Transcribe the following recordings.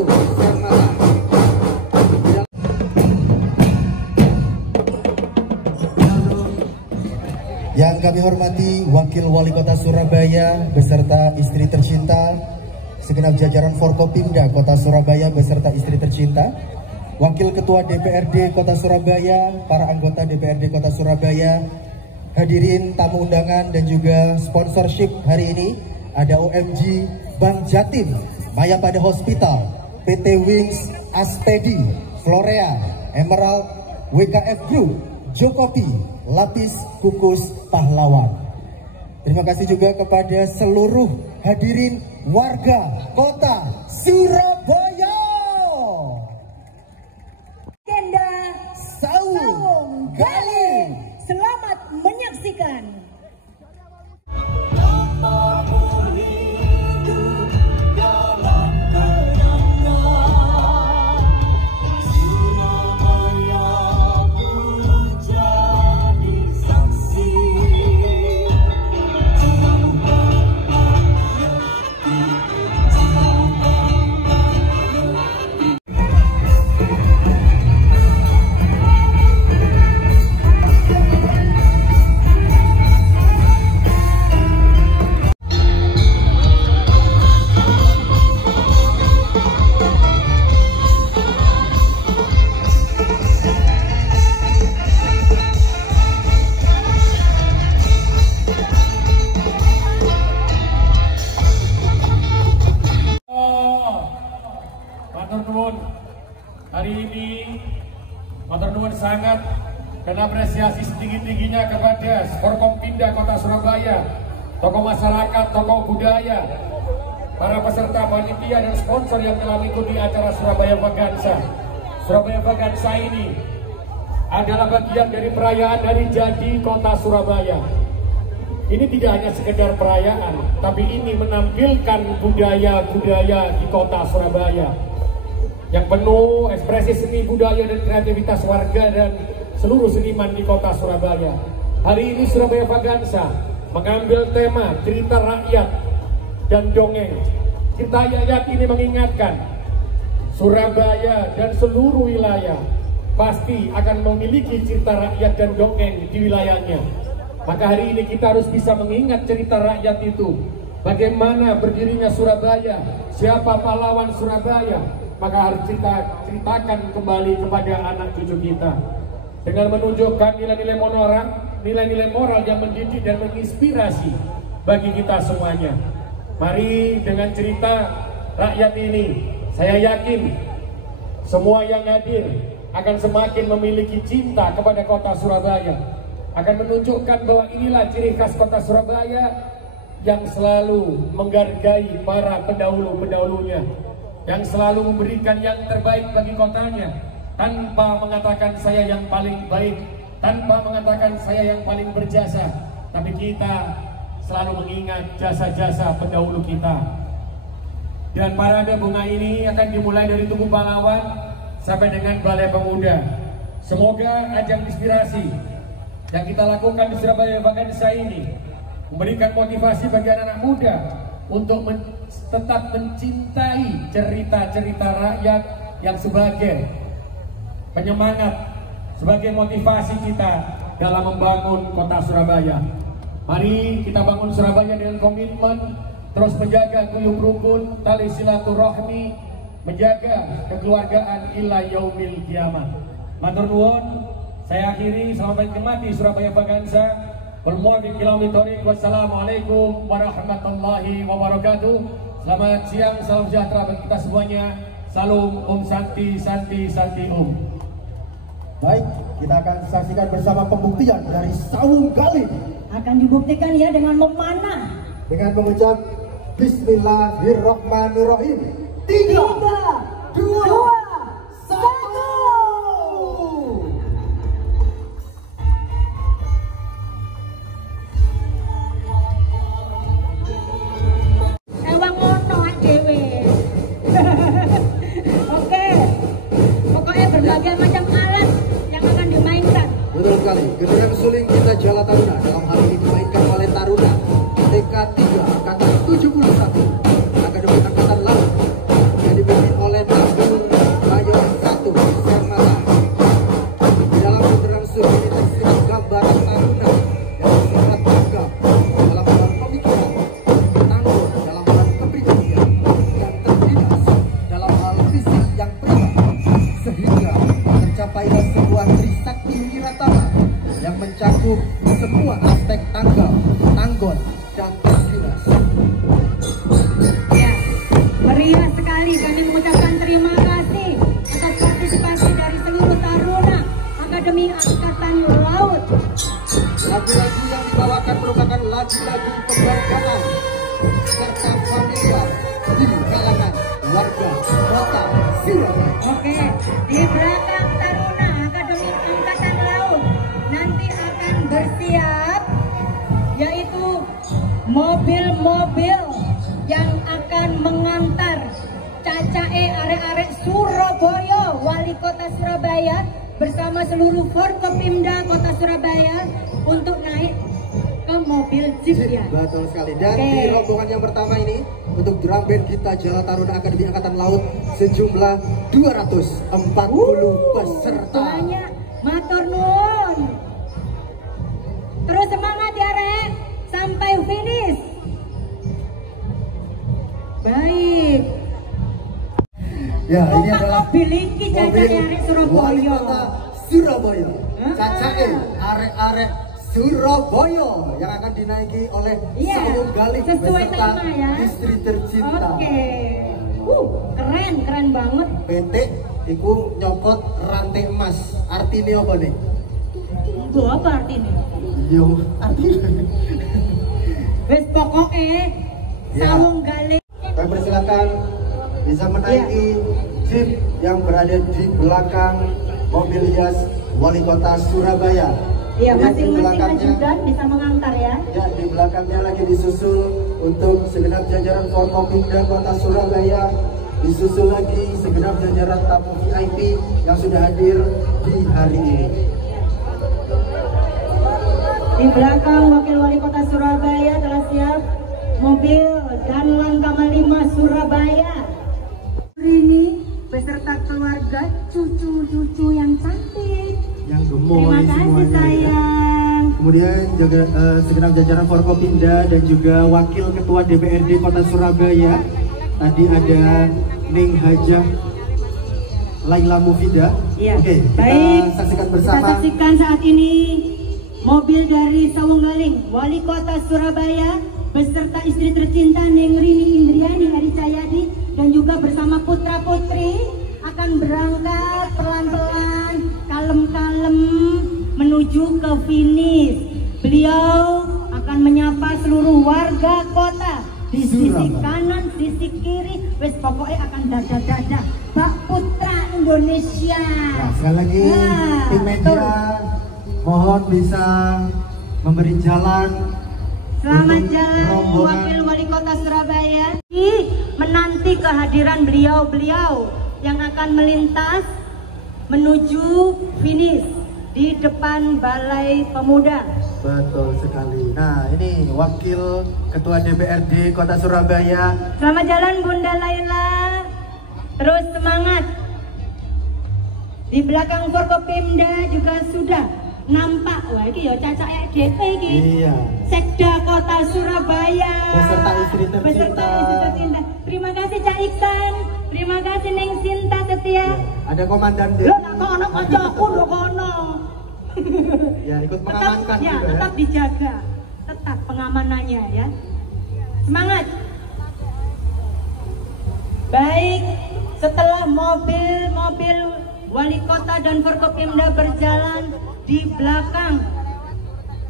Sermata. Yang kami hormati Wakil Wali Kota Surabaya beserta istri tercinta, segenap jajaran Forkopimda Kota Surabaya beserta istri tercinta, Wakil Ketua DPRD Kota Surabaya, para anggota DPRD Kota Surabaya, hadirin tamu undangan dan juga sponsorship hari ini, ada OMG Bank Jatim, Mayapada Hospital, PT Wings, Aspedi, Florea, Emerald, WKF Group, Jokopi, Lapis Kukus Pahlawan. Terima kasih juga kepada seluruh hadirin warga Kota Surabaya. Agenda Saung Galing. Selamat menyaksikan. Hari ini matur nuwun sangat dan apresiasi setinggi-tingginya kepada Forkopimda Kota Surabaya, tokoh masyarakat, tokoh budaya, para peserta panitia dan sponsor yang telah mengikuti acara Surabaya Vagansa. Surabaya Vagansa ini adalah bagian dari perayaan dari jadi Kota Surabaya. Ini tidak hanya sekedar perayaan, tapi ini menampilkan budaya-budaya di Kota Surabaya yang penuh ekspresi seni budaya dan kreativitas warga dan seluruh seniman di Kota Surabaya. Hari ini Surabaya Vagansa mengambil tema cerita rakyat dan dongeng. Cerita rakyat ini mengingatkan Surabaya dan seluruh wilayah pasti akan memiliki cerita rakyat dan dongeng di wilayahnya. Maka hari ini kita harus bisa mengingat cerita rakyat itu. Bagaimana berdirinya Surabaya, siapa pahlawan Surabaya, maka harus kita ceritakan kembali kepada anak cucu kita dengan menunjukkan nilai-nilai moral yang mendidik dan menginspirasi bagi kita semuanya. Mari dengan cerita rakyat ini, saya yakin semua yang hadir akan semakin memiliki cinta kepada Kota Surabaya, akan menunjukkan bahwa inilah ciri khas Kota Surabaya yang selalu menghargai para pendahulu-pendahulunya, yang selalu memberikan yang terbaik bagi kotanya, tanpa mengatakan saya yang paling baik, tanpa mengatakan saya yang paling berjasa, tapi kita selalu mengingat jasa-jasa pendahulu kita. Dan parade bunga ini akan dimulai dari Tugu Pahlawan sampai dengan Balai Pemuda. Semoga ajang inspirasi yang kita lakukan di Surabaya Vagansa ini memberikan motivasi bagi anak-anak muda untuk tetap mencintai cerita-cerita rakyat yang sebagai penyemangat, sebagai motivasi kita dalam membangun Kota Surabaya. Mari kita bangun Surabaya dengan komitmen terus menjaga guyub rukun, tali silaturahmi, menjaga kekeluargaan ila yaumil kiamat. Matur nuwun, saya akhiri, selamat menikmati Surabaya Vagansa. Wassalamualaikum warahmatullahi wabarakatuh. Selamat siang, salam sejahtera bagi kita semuanya. Salam Om Santi Santi Santi Om. Baik, kita akan saksikan bersama pembuktian dari Saung Galing. Akan dibuktikan ya dengan memanah, dengan mengucap Bismillahirrahmanirrahim. 3, 2, 1. berbagai macam alat yang akan dimainkan. Betul sekali, genderang suling kita Jala Taruna dalam hal ini dimainkan oleh Taruna TK 3 Angkatan 71 Akademi Angkatan Laut yang dipimpin oleh mencakup semua aspek tanggal, tanggon, dan dinas. Ya, meriah sekali. Kami mengucapkan terima kasih atas partisipasi dari seluruh taruna Akademi Angkatan Laut. Lagu-lagu yang dibawakan merupakan lagu-lagu kebanggaan serta familiar di kalangan warga kota Surabaya. Oke, di belakang taruna Akademi Angkatan Laut nanti akan bersiap, yaitu mobil-mobil yang akan mengantar cacae arek-arek Surabaya, wali kota Surabaya bersama seluruh Forkopimda kota Surabaya untuk naik ke mobil jeep ya. Betul sekali. Dan Oke. di rombongan yang pertama ini untuk drum band kita Jala Taruna Akademi Angkatan Laut sejumlah 240 peserta. Banyak, matur nuwun. Terus semangat ya Rek, sampai finish. Baik. Ya, ini adalah mobil iki cacae arek wali Surabaya. kota Surabaya. Ah. Cacae arek-arek Surabaya yang akan dinaiki oleh Iya, Sawung Galing sesuai beserta tema ya. istri tercinta. Oke. Keren banget. PT iku nyokot rantai emas. Artinya apa nih? Itu apa artinya? Yo, artinya. Wes pokoknya Ya. Sawung Galing. Kami persilakan bisa menaiki jeep yang berada di belakang mobil hias wali kota Surabaya. Iya, Kemudian di masing-masing belakangnya- ajudan bisa mengantar ya. Ya, di belakangnya lagi disusul untuk segenap jajaran Forkopimda Kota Surabaya. Disusul lagi segenap jajaran tamu VIP yang sudah hadir di hari ini. Di belakang Wakil Wali Kota Surabaya telah siap mobil dan Langkama 5 Surabaya. Ini beserta keluarga, cucu-cucu yang cantik. Yang gemoy Terima kasih semuanya. sayang. Kemudian segenap jajaran Forkopimda dan juga Wakil Ketua DPRD Kota Surabaya. Tadi ada Ning Hajah Laila Mufida. Iya. Oke, kita Baik. saksikan Kita bersama. saksikan saat ini mobil dari Sawung Galing, Wali Kota Surabaya beserta istri tercinta Neng Rini Indriani Hari Cahyadi dan juga bersama putra putri akan berangkat pelan-pelan, kalem-kalem menuju ke finish. Beliau akan menyapa seluruh warga kota di sisi Surabaya. kanan, sisi kiri, wes pokoknya akan dada-dada Pak Putra Indonesia. Nah, sekali lagi Nah, tim media mohon bisa memberi jalan. Selamat untuk jalan rombongan. Wakil Wali Kota Surabaya. Menanti kehadiran beliau-beliau yang akan melintas menuju finish di depan Balai Pemuda. Betul sekali. Nah, ini Wakil Ketua DPRD Kota Surabaya. Selamat jalan Bunda Laila. Terus semangat. Di belakang Forkopimda juga sudah nampak. Wah, ini ya cacak DP iki. Iya. Sekda Kota Surabaya Beserta istri tercinta. Beserta istri tercinta. Terima kasih Cak Iksan. Terima kasih Neng Sinta Setia. Ya, ada komandan Lo nak kau anak kancaku lo kono. Ya, ikut mengamankan Ya, juga ya. tetap dijaga. Tetap pengamanannya ya. Semangat. Baik, setelah mobil-mobil Wali Kota dan Forkopimda berjalan di belakang.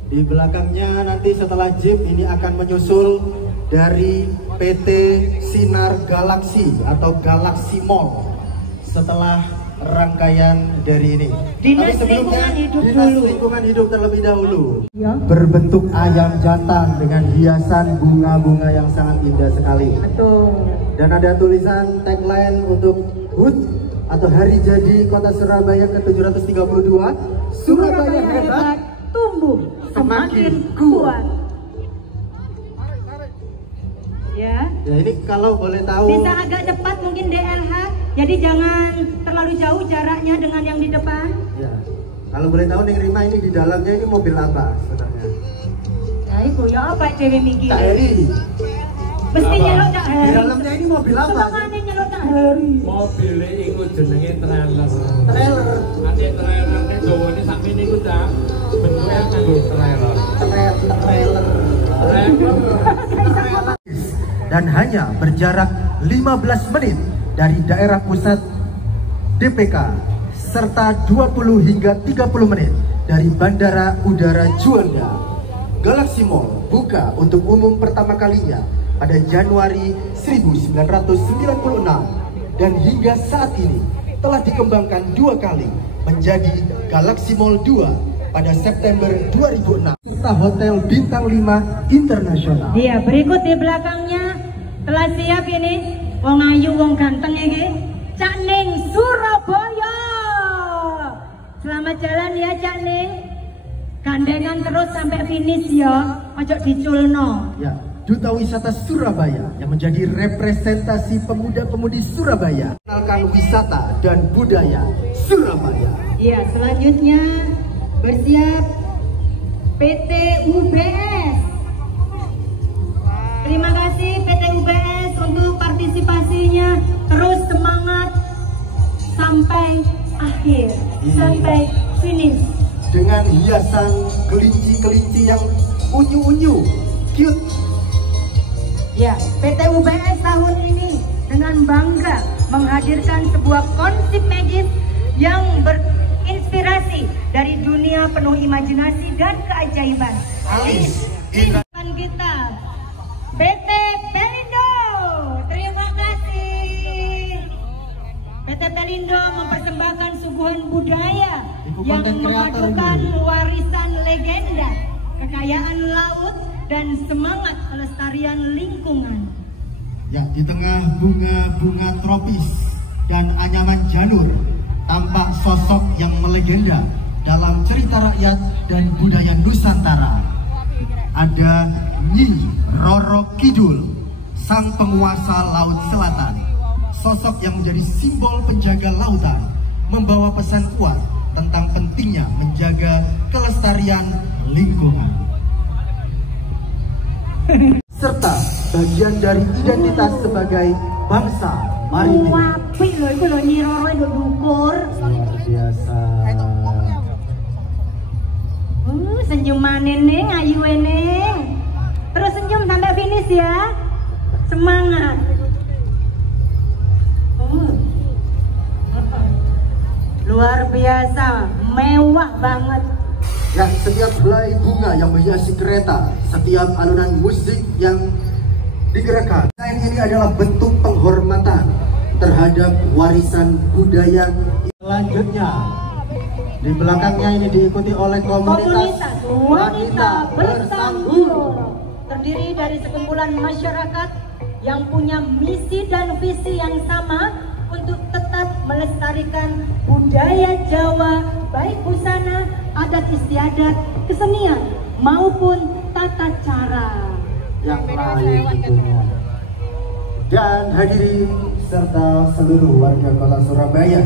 Di belakangnya nanti setelah jeep ini akan menyusul dari PT Sinar Galaksi atau Galaxy Mall. Setelah rangkaian dari ini. Dinas Tapi sebelumnya Lingkungan Hidup Dinas dulu. Lingkungan Hidup terlebih dahulu. Ya. Berbentuk ayam jantan dengan hiasan bunga-bunga yang sangat indah sekali. Betul. Dan ada tulisan tagline untuk HUT atau Hari Jadi Kota Surabaya ke-732. Surabaya hebat, tumbuh semakin kuat. Ya. Ya, ini kalau boleh tahu. Bisa agak cepat mungkin DLH. Jadi jangan terlalu jauh jaraknya dengan yang di depan. Ya. Kalau boleh tahu Neng Rima ini di dalamnya ini mobil apa sebenarnya? Nah, ibu ya apa Dewi mikir? Cak Heri. Mesti nyelok Cak Di Heri. dalamnya ini mobil apa? Senengane nyelok Cak Heri. Mobilnya iku jenenge trailer. Trailer. Nanti trailer ini dawane sakmene iku Cak. Bentuknya Dan hanya berjarak 15 menit dari daerah pusat DPK serta 20 hingga 30 menit dari Bandara Udara Juanda. Galaxy Mall buka untuk umum pertama kalinya pada Januari 1996 dan hingga saat ini telah dikembangkan 2 kali menjadi Galaxy Mall 2 pada September 2006 serta Hotel Bintang 5 Internasional. Iya, berikut di belakangnya telah siap ini wong ayu wong ganteng iki Cak Ning Surabaya. Selamat jalan ya Cak Ning. Gandengan terus sampai finish ya, ojo diculno. Ya, Duta Wisata Surabaya yang menjadi representasi pemuda-pemudi Surabaya mengenalkan wisata dan budaya Surabaya. Iya, selanjutnya bersiap PT UBS. Terima kasih PT UBS untuk partisipasinya, terus semangat sampai akhir, sampai finish. Dengan hiasan kelinci-kelinci yang unyu-unyu, cute. Ya, PT UBS tahun ini dengan bangga menghadirkan sebuah konsep magis yang berinspirasi dari dunia penuh imajinasi dan keajaiban. Alis, Kita PT Pelindo, terima kasih. PT Pelindo mempersembahkan suguhan budaya yang memadukan warisan legenda, kekayaan laut, dan semangat kelestarian lingkungan. Ya, di tengah bunga-bunga tropis dan anyaman janur, tampak sosok yang melegenda dalam cerita rakyat dan budaya Nusantara. Ada Nyi Roro Kidul, sang penguasa Laut Selatan. Sosok yang menjadi simbol penjaga lautan, membawa pesan kuat tentang pentingnya menjaga kelestarian lingkungan. Serta bagian dari identitas sebagai bangsa maritim. Wapi loh, itu loh Nyi Roro itu dukur. Luar biasa. Senyuman Neneng, ayu Neneng. Terus senyum sampai finish ya. Semangat. Luar biasa, mewah banget. Ya, setiap helai bunga yang menghiasi kereta, setiap alunan musik yang digerakkan. Ini adalah bentuk penghormatan terhadap warisan budaya. Selanjutnya, di belakangnya ini diikuti oleh komunitas wanita bersanggul, terdiri dari sekumpulan masyarakat yang punya misi dan visi yang sama untuk tetap melestarikan budaya Jawa, baik busana, adat istiadat, kesenian, maupun tata cara yang lain tentunya. Dan hadirin serta seluruh warga kota Surabaya,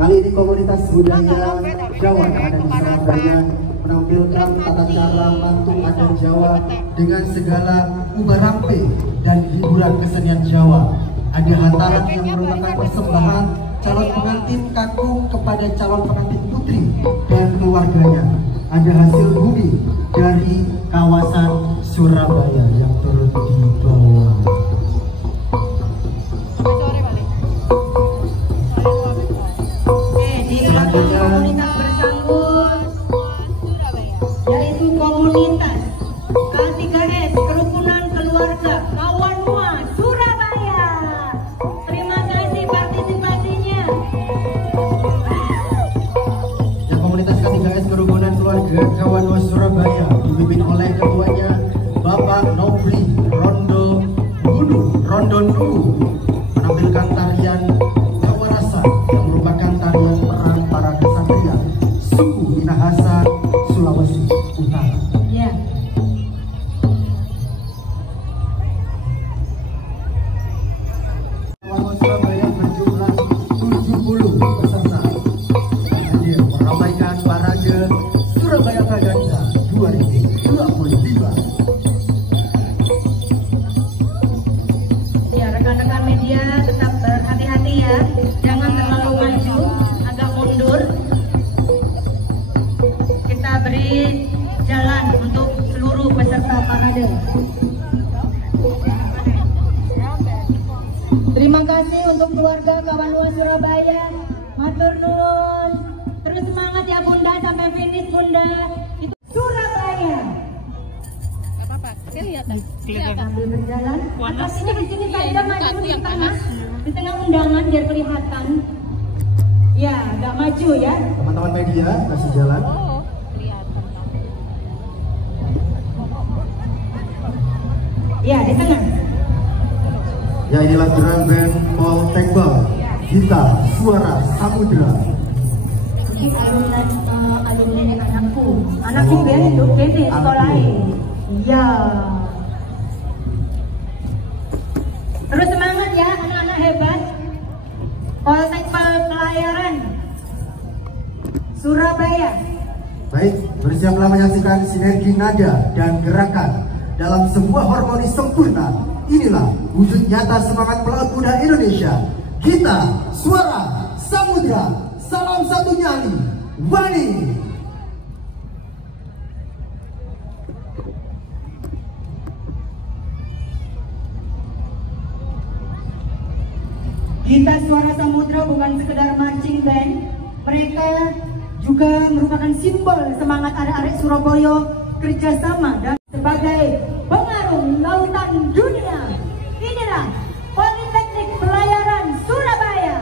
kali ini komunitas budaya Jawa yang ada di Surabaya menampilkan tata cara mantung adat Jawa dengan segala ubah ramping dan hiburan kesenian Jawa. Ada hantaran yang merupakan persembahan calon pengantin kakung kepada calon pengantin putri dan keluarganya. Ada hasil bumi dari kawasan Surabaya yang turut dibawa. di belakang komunitas bersanggul, yaitu komunitas K3S Kerukunan Keluarga Kawanwa Surabaya. Terima kasih partisipasinya. Ya, komunitas K3S Kerukunan Keluarga Kawanwa Surabaya dipimpin oleh ketuanya Bapak Nobli Rondo Nunggu menampilkan tarian Jawa Rasa yang merupakan tarian peran para kesatria suku Minahasa Sulawesi Utara. Ya. Kawanwa Surabaya berjumlah 70 peserta yang hadir meramaikan parade Surabaya Braganza 2025. Ya, rekan-rekan media tetap berhati-hati ya, jangan terlalu maju, agak mundur. Kita beri Olimpiade. Terima kasih untuk keluarga kawan luar Surabaya. Matur nuwun. Terus semangat ya Bunda sampai finish Bunda. Itu Surabaya. Apa-apa, saya lihat nih. Sambil berjalan. Atasnya di sini saja maju di tengah. Di tengah undangan biar kelihatan. Ya, agak maju ya. Teman-teman media kasih jalan. Oh, kelihatan. Ya, di tengah. Ya, inilah drum band Paul Tekbal, gitar, suara, samudra. Ini alumni anakku band itu kene sekolah. Iya. Terus semangat ya anak-anak hebat. Poltekpal Pelayaran Surabaya. Baik, bersiaplah menyaksikan sinergi nada dan gerakan dalam sebuah harmoni sempurna. Inilah wujud nyata semangat pelaut muda Indonesia. Kita, suara, samudra, salam satu nyali, Wani. Kita Suara Samudra bukan sekedar marching band, mereka juga merupakan simbol semangat adik-adik Surabaya kerjasama dan sebagai pengarung lautan dunia. Inilah Politeknik Pelayaran Surabaya.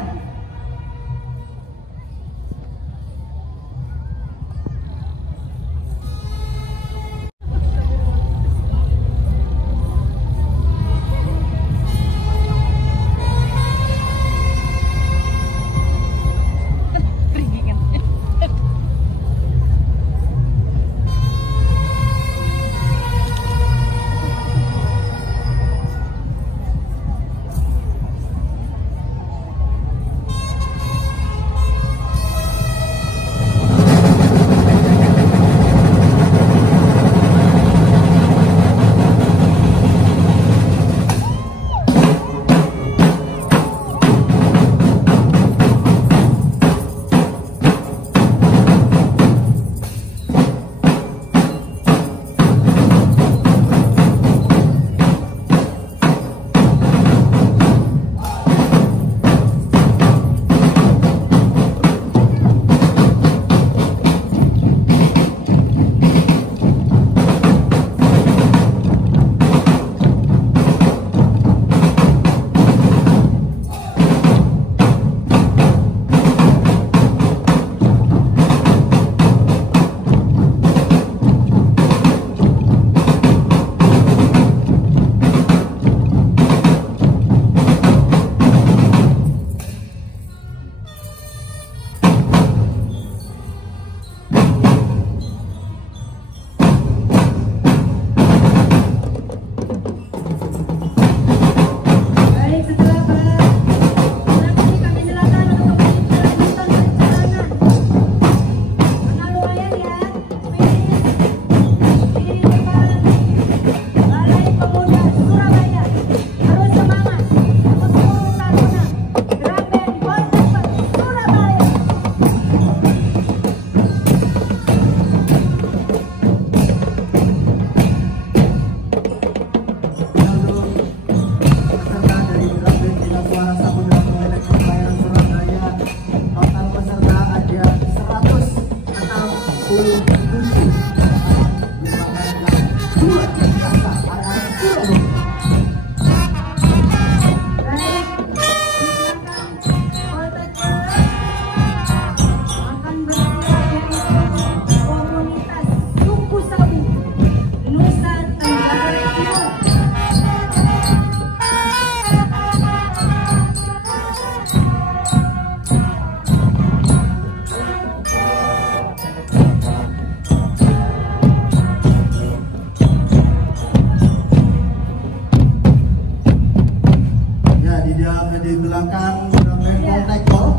di belakang drum band Poltekpal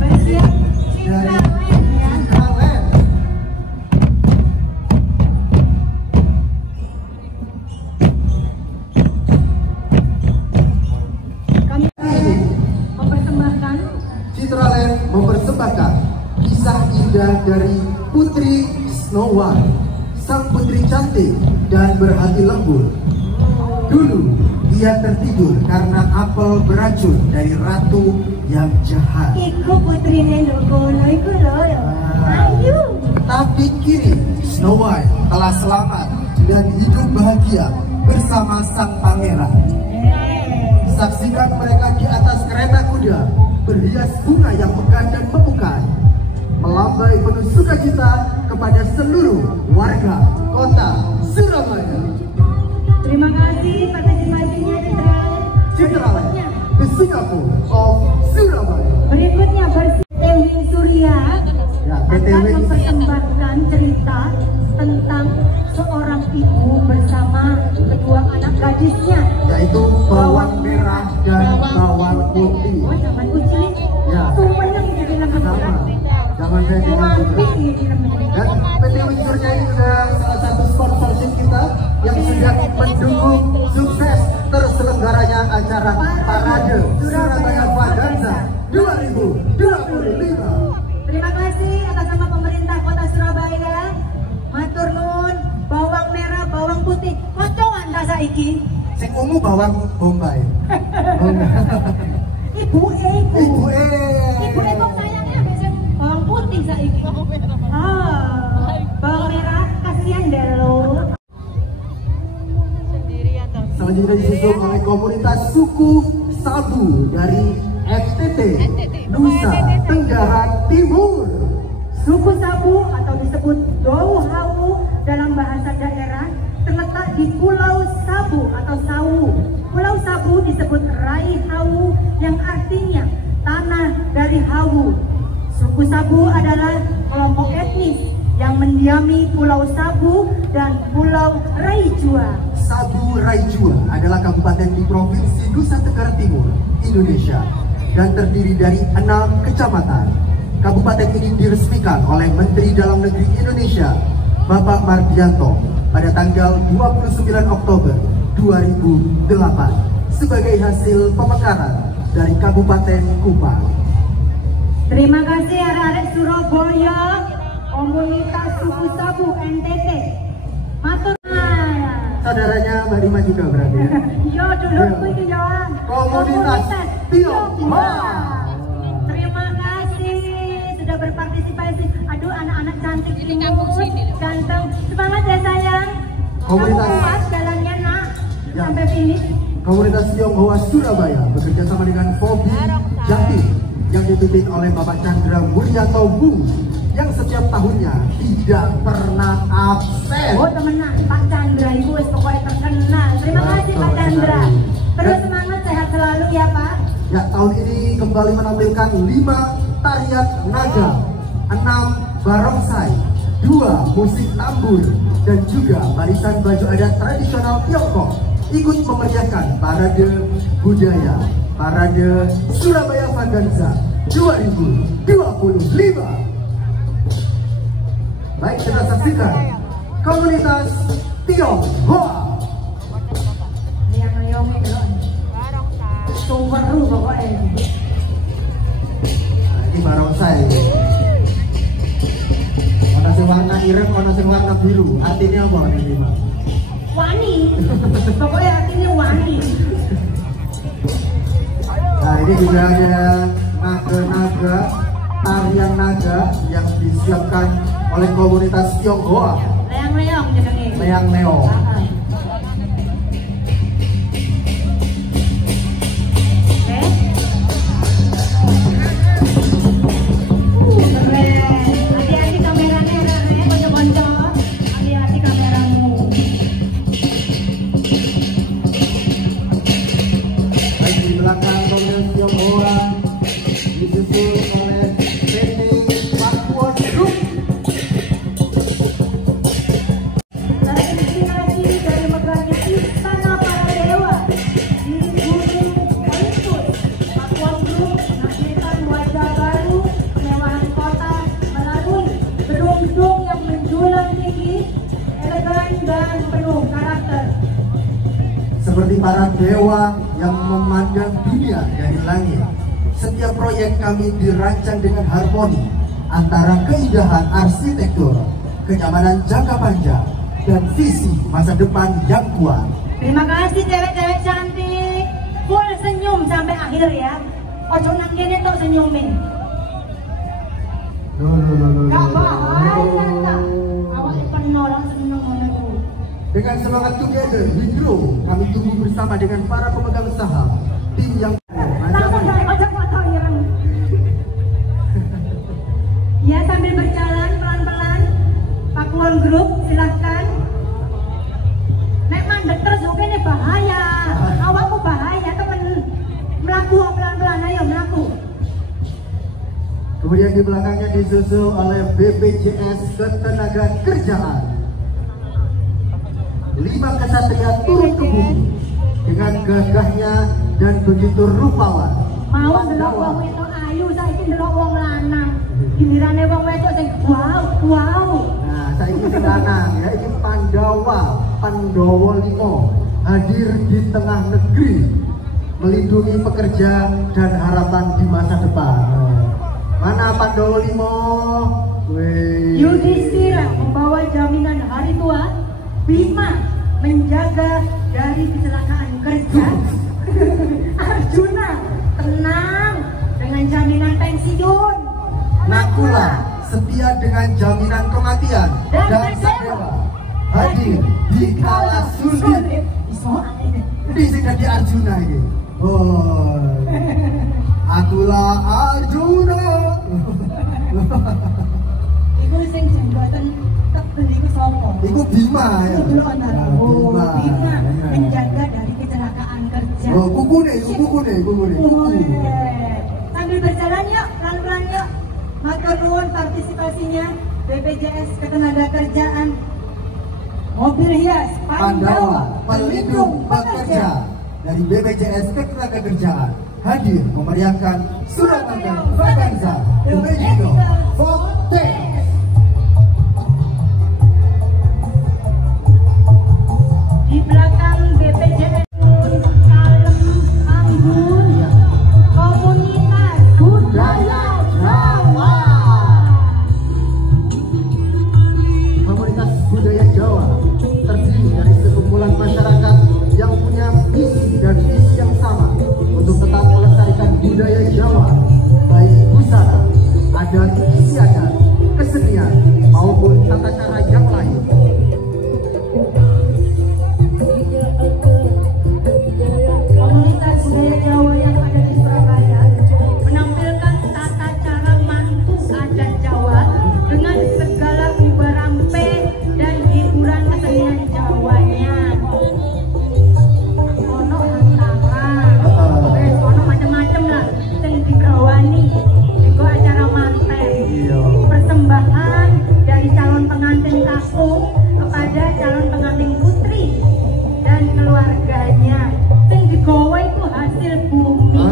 dari Citraland. Kami mempersembahkan Citraland mempersembahkan kisah indah dari Putri Snow White, sang putri cantik dan berhati lembut. Dulu ia tertidur karena apel beracun dari ratu yang jahat. Iku putri Nelokono, iku loh ya. Ayo. Tapi kini Snow White telah selamat dan hidup bahagia bersama sang pangeran. Saksikan mereka di atas kereta kuda berhias bunga yang megah dan memukau, melambai penuh sukacita kepada seluruh warga kota Surabaya. Terima kasih partisipasinya Citra, the Singapore of Surabaya. Berikutnya Dewi Surya Ya, akan BTW mempersembahkan cerita tentang seorang ibu bersama kedua anak gadisnya, yaitu bawang merah dan bawang putih. Oh, zaman kucing. Ya. Semuanya jadi nama Sama. Jangan saya dengan juga. Dan PT Winsurnya ini juga salah satu sponsorship kita yang sudah mendukung sukses terselenggaranya acara Parade Surabaya Vaganza 2025. Terima kasih atas nama pemerintah Kota Surabaya. Matur nuwun, bawang merah, bawang putih. Kocongan ta saiki? Sing ungu bawang bombay. Ibu Ibu kok sayangnya biasa bawang putih saiki. Bawang merah kasihan deh lo. Selanjutnya disusul oleh komunitas suku Sabu dari NTT, Nusa Tenggara Timur. Suku Sabu atau disebut Dou Hawu dalam bahasa daerah terletak di Pulau Sabu atau Sawu. Pulau Sabu disebut Rai Hawu yang artinya tanah dari Hawu. Suku Sabu adalah kelompok etnis yang mendiami Pulau Sabu dan Pulau Raijua. Sabu Raijua adalah kabupaten di Provinsi Nusa Tenggara Timur, Indonesia, dan terdiri dari 6 kecamatan. Kabupaten ini diresmikan oleh Menteri Dalam Negeri Indonesia, Bapak Mardianto, pada tanggal 29 Oktober 2008 sebagai hasil pemekaran dari Kabupaten Kupang. Terima kasih arek-arek Surabaya, komunitas suku Sabu NTT. Matur. Saudaranya Mbak Rima juga berarti ya? Yo dulu itu ya. Komunitas Tionghoa. Terima kasih sudah berpartisipasi. Aduh anak-anak cantik ini ganteng. Semangat ya sayang. Komunitas Kamu kuat jalannya nak Ya. sampai finish. Komunitas Tionghoa Surabaya bekerja sama dengan Fobi Jatim yang dipimpin oleh Bapak Chandra Muryanto Bung yang setiap tahunnya tidak pernah absen. Oh temenan Pak Chandra itu pokoknya terkenal. Terima kasih Pak Chandra. Terus semangat sehat selalu ya Pak. Ya, tahun ini kembali menampilkan 5 tarian naga, 6 barongsai, 2 musik tambur, dan juga barisan baju adat tradisional Tiongkok ikut memeriahkan parade budaya Parade Surabaya Vaganza 2025. Baik, kita saksikan komunitas Tionghoa. Yang sumber pokoknya. Nah, ini barongsai. Ono sing warna ireng, ono sing warna biru. Artinya apa ini, Mas? Wani. Pokoknya artinya wani. Nah, ini juga ada naga-naga, tarian naga yang disiapkan oleh komunitas Tionghoa. Leang-leong jenenge. Leang-leong. Hati-hati kameranya, konco-konco. Hati-hati kameramu. Baik, di belakang komunitas Tionghoa disusul oleh PT Pakuan Group. Terinspirasi dari megahnya Istana Para Dewa di Gunung Olympus, Pakuan Group menghasilkan wajah baru kemewahan kota melalui gedung-gedung yang menjulang tinggi, elegan dan penuh karakter. Seperti para dewa yang memandang dunia dari langit, setiap proyek kami dirancang dengan harmoni antara keindahan arsitektur, kenyamanan jangka panjang, dan visi masa depan yang kuat. Terima kasih cewek-cewek cantik. Full senyum sampai akhir ya. Ojo nang kene tok senyumin. Gak bahaya tak. Awak penuh langsung seneng ngono. Dengan semangat together, Hydro, kami tunggu bersama dengan para pemegang saham tim yang langsung dari ojo foto ireng. Ya, sambil berjalan pelan-pelan. Pakuan grup silahkan. Nek mandek terus oke ini bahaya. Awakmu bahaya temen. Melaku pelan-pelan, ayo melaku. Kemudian di belakangnya disusul oleh BPJS Ketenagakerjaan. 5 kesatria turun ke bumi dengan gagahnya dan begitu rupawan. Mau ndelok wong wedok ayu, saiki ndelok wong lanang. Gilirane wong wedok sing wow. Nah, saiki sing lanang ya, ini Pandawa 5 hadir di tengah negeri melindungi pekerja dan harapan di masa depan. Mana Pandawa 5? Yudhistira membawa jaminan hari tua. Bima menjaga dari kecelakaan kerja. Arjuna tenang dengan jaminan pensiun. Nakula setia dengan jaminan kematian. Dan Sadewa hadir di kala sulit. Ini sing dadi Arjuna iki. Oh. Akulah Arjuna. Iku sing jembatan tebel iku sapa? Iku Bima ya. Bima menjaga dari kecelakaan kerja. Oh, kukune. Sambil berjalan yuk, pelan-pelan yuk. Matur nuwun partisipasinya BPJS Ketenagakerjaan. Mobil hias Pandawa pelindung pekerja dari BPJS Ketenagakerjaan hadir memeriahkan Surabaya Vaganza The Magical Folk Dance. Di belakang BPJS kalem anggun komunitas budaya Jawa. Komunitas budaya Jawa terdiri dari sekumpulan masyarakat yang punya visi dan visi yang sama untuk tetap melestarikan budaya Jawa, baik busana, adat istiadat, kesenian maupun tata cara yang lain. Komunitas budaya Jawa yang ada di Surabaya menampilkan tata cara mantu adat Jawa dengan segala ubah rampe dan hiburan kesenian Jawanya. Ono hantaran, ono macam-macam lah yang digawani. Itu acara manten. Persembahan dari calon pengantin kakung kepada calon pengantin putri dan keluarganya. Yang digawa itu hasil bumi.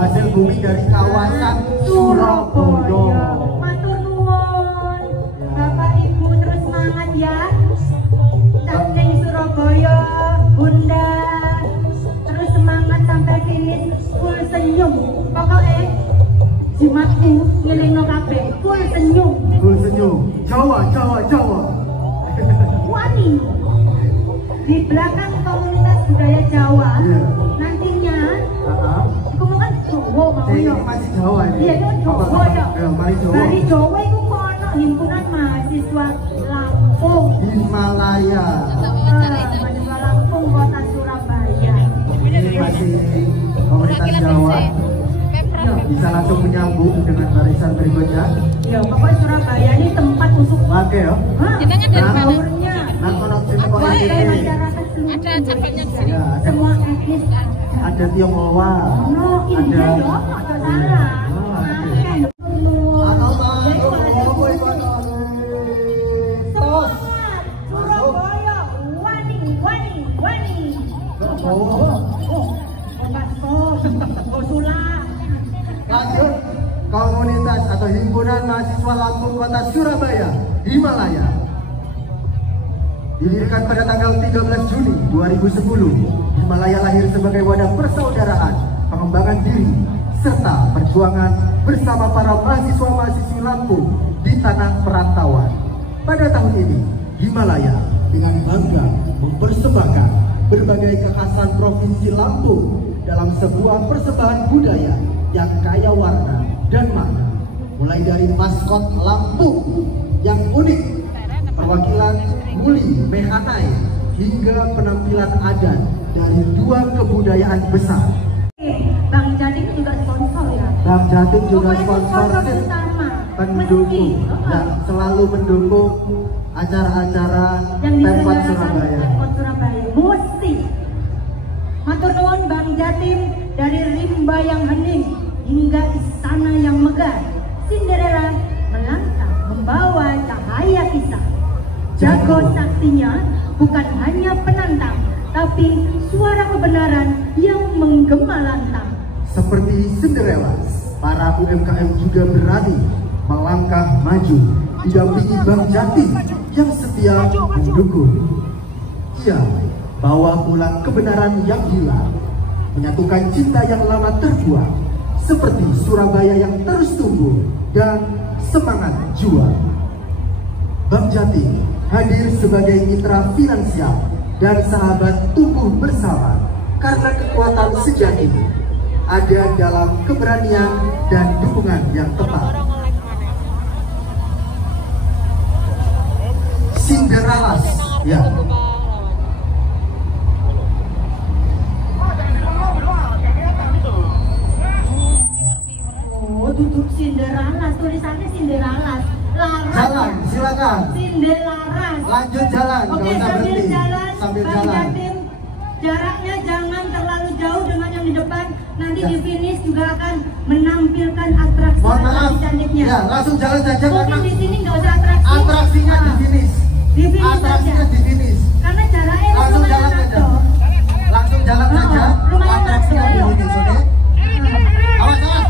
Hasil bumi dari kawasan Surabaya. Matur nuwun. Bapak Ibu terus semangat ya. Saking Surabaya, Bunda. Terus semangat sampai finish full senyum. Pokoknya jimatku ngelingno kabeh full senyum. Full senyum. Jawa. Wani. Di belakang komunitas budaya Jawa nantinya aku mau kan Jawa mau Ini ya. masih Jawa ini. Iya itu Jawa ya. Mari Jawa. Dari Jawa itu kono himpunan mahasiswa Lampung. Himalaya. Mahasiswa Lampung Kota Surabaya. Ini masih komunitas Jawa. Bisa langsung menyambung dengan barisan berikutnya. Ya pokoknya Surabaya ini tempat untuk Oke ya. Jenengan dari mana? Baurnya. Warga masyarakat seluruh Ada cabangnya di sini. Indonesia. Semua etnis Ada Tionghoa. no India Ada. yo, nggak salah. Surabaya, wani. Lanjut, komunitas atau himpunan mahasiswa Lampung Kota Surabaya, Himalaya. Didirikan pada tanggal 13 Juni 2010, Himalaya lahir sebagai wadah persaudaraan, pengembangan diri, serta perjuangan bersama para mahasiswa-mahasiswi Lampung di tanah perantauan. Pada tahun ini, Himalaya dengan bangga mempersembahkan berbagai kekhasan Provinsi Lampung dalam sebuah persembahan budaya yang kaya warna dan makna. Mulai dari maskot Lampung yang unik, perwakilan Muli Mehanai, hingga penampilan adat dari dua kebudayaan besar. Bang Jatim juga sponsor ya. Bang Jatim juga sponsor utama, pendukung yang selalu mendukung acara-acara yang Pemkot diselenggarakan Surabaya. Pemkot Surabaya. Mesti. Matur nuwun Bang Jatim, dari rimba yang hening hingga istana yang megah. Cinderella melangkah membawa cahaya kisah. Jago saktinya bukan hanya penantang, tapi suara kebenaran yang menggema lantang. Seperti Cinderella, para UMKM juga berani melangkah maju didampingi Bang Jatim yang setia mendukung. Ia bawa pulang kebenaran yang hilang, menyatukan cinta yang lama terbuang, seperti Surabaya yang terus tumbuh dan semangat juang. Bang Jatim hadir sebagai mitra finansial dan sahabat tumbuh bersama, karena kekuatan sejati ada dalam keberanian dan dukungan yang tepat. Cinderella, ya. Oh, duduk Cinderella, tulisannya Cinderella. Laras. Jalan, silakan. Cinderella. Lanjut jalan, Oke, nggak usah sambil berhenti. jalan, Sambil Bang jalan. Jatim, jaraknya jangan terlalu jauh dengan yang di depan. Nanti Ya. di finish juga akan menampilkan atraksi Mohon maaf, cantiknya. ya langsung jalan saja Mungkin karena di sini nggak usah atraksi. atraksinya di finish. Di finish Atraksinya saja. di finish. Karena jaraknya Langsung lumayan jalan saja. jauh. Langsung jalan saja. lumayan Atraksinya di jauh. finish, oke? Awas, awas.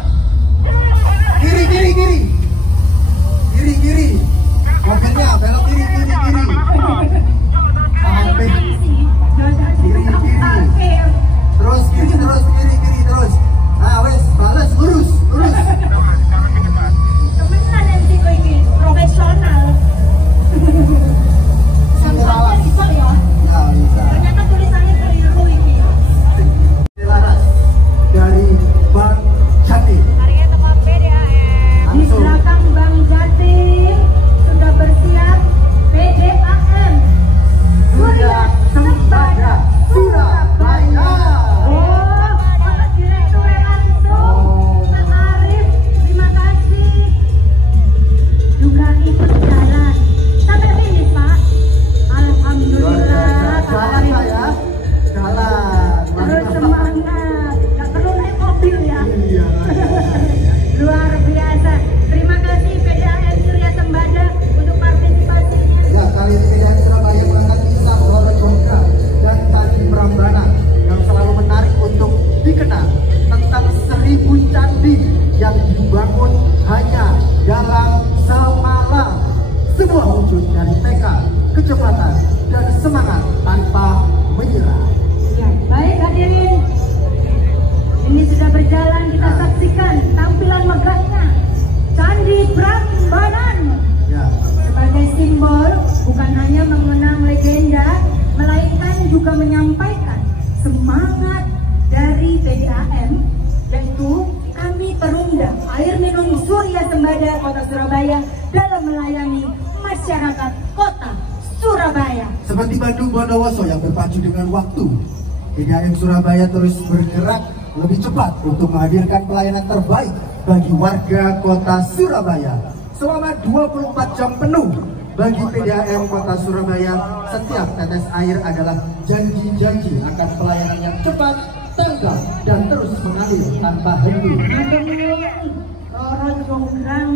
Kiri, kiri, kiri. Kiri, kiri. Mobilnya belok kiri, kiri, kiri. Sampai kiri, kiri. Terus kiri, terus kiri, kiri, terus. Nah, wes, balas, lurus, lurus. Temenan MC ko ini profesional. Cinderella. Bisa ya. Ya, bisa. Ternyata tulisannya keliru ini. Laras dari Bang Jatim. Di Langsung. belakang Bang Jatim sudah bersiap PDAM Surya Sembada Surabaya. Oh, Bapak Direktur langsung, Pak Arif, terima kasih. Juga ikut jalan sampai finish Pak. Alhamdulillah Pak Jalan Arif. Pak ya. Jalan. Terus semangat, nggak perlu naik mobil ya. Iya. Luar biasa. Terima kasih PDAM Surya Sembada untuk partisipasinya. Ya, kali ini PDAM Surabaya mengangkat kisah Loro Jonggrang dan Candi Prambanan yang selalu menarik untuk dikenal, tentang 1000 candi yang dibangun hanya dalam semalam. Semua wujud dari tekad, kecepatan, dan semangat tanpa menyerah. Ya, baik hadirin. Ini sudah berjalan, kita saksikan tampilan megahnya Candi Prambanan Ya, sebagai simbol bukan hanya mengenang legenda, melainkan juga menyampaikan semangat dari PDAM, yaitu kami Perumda Air Minum Surya Sembada Kota Surabaya dalam melayani masyarakat Kota Surabaya. seperti Bandung Bondowoso yang berpacu dengan waktu, PDAM Surabaya terus bergerak lebih cepat untuk menghadirkan pelayanan terbaik bagi warga Kota Surabaya. Selama 24 jam penuh bagi PDAM Kota Surabaya, setiap tetes air adalah janji-janji akan pelayanan yang cepat, tanggap, dan terus mengalir tanpa henti. Loro Jonggrang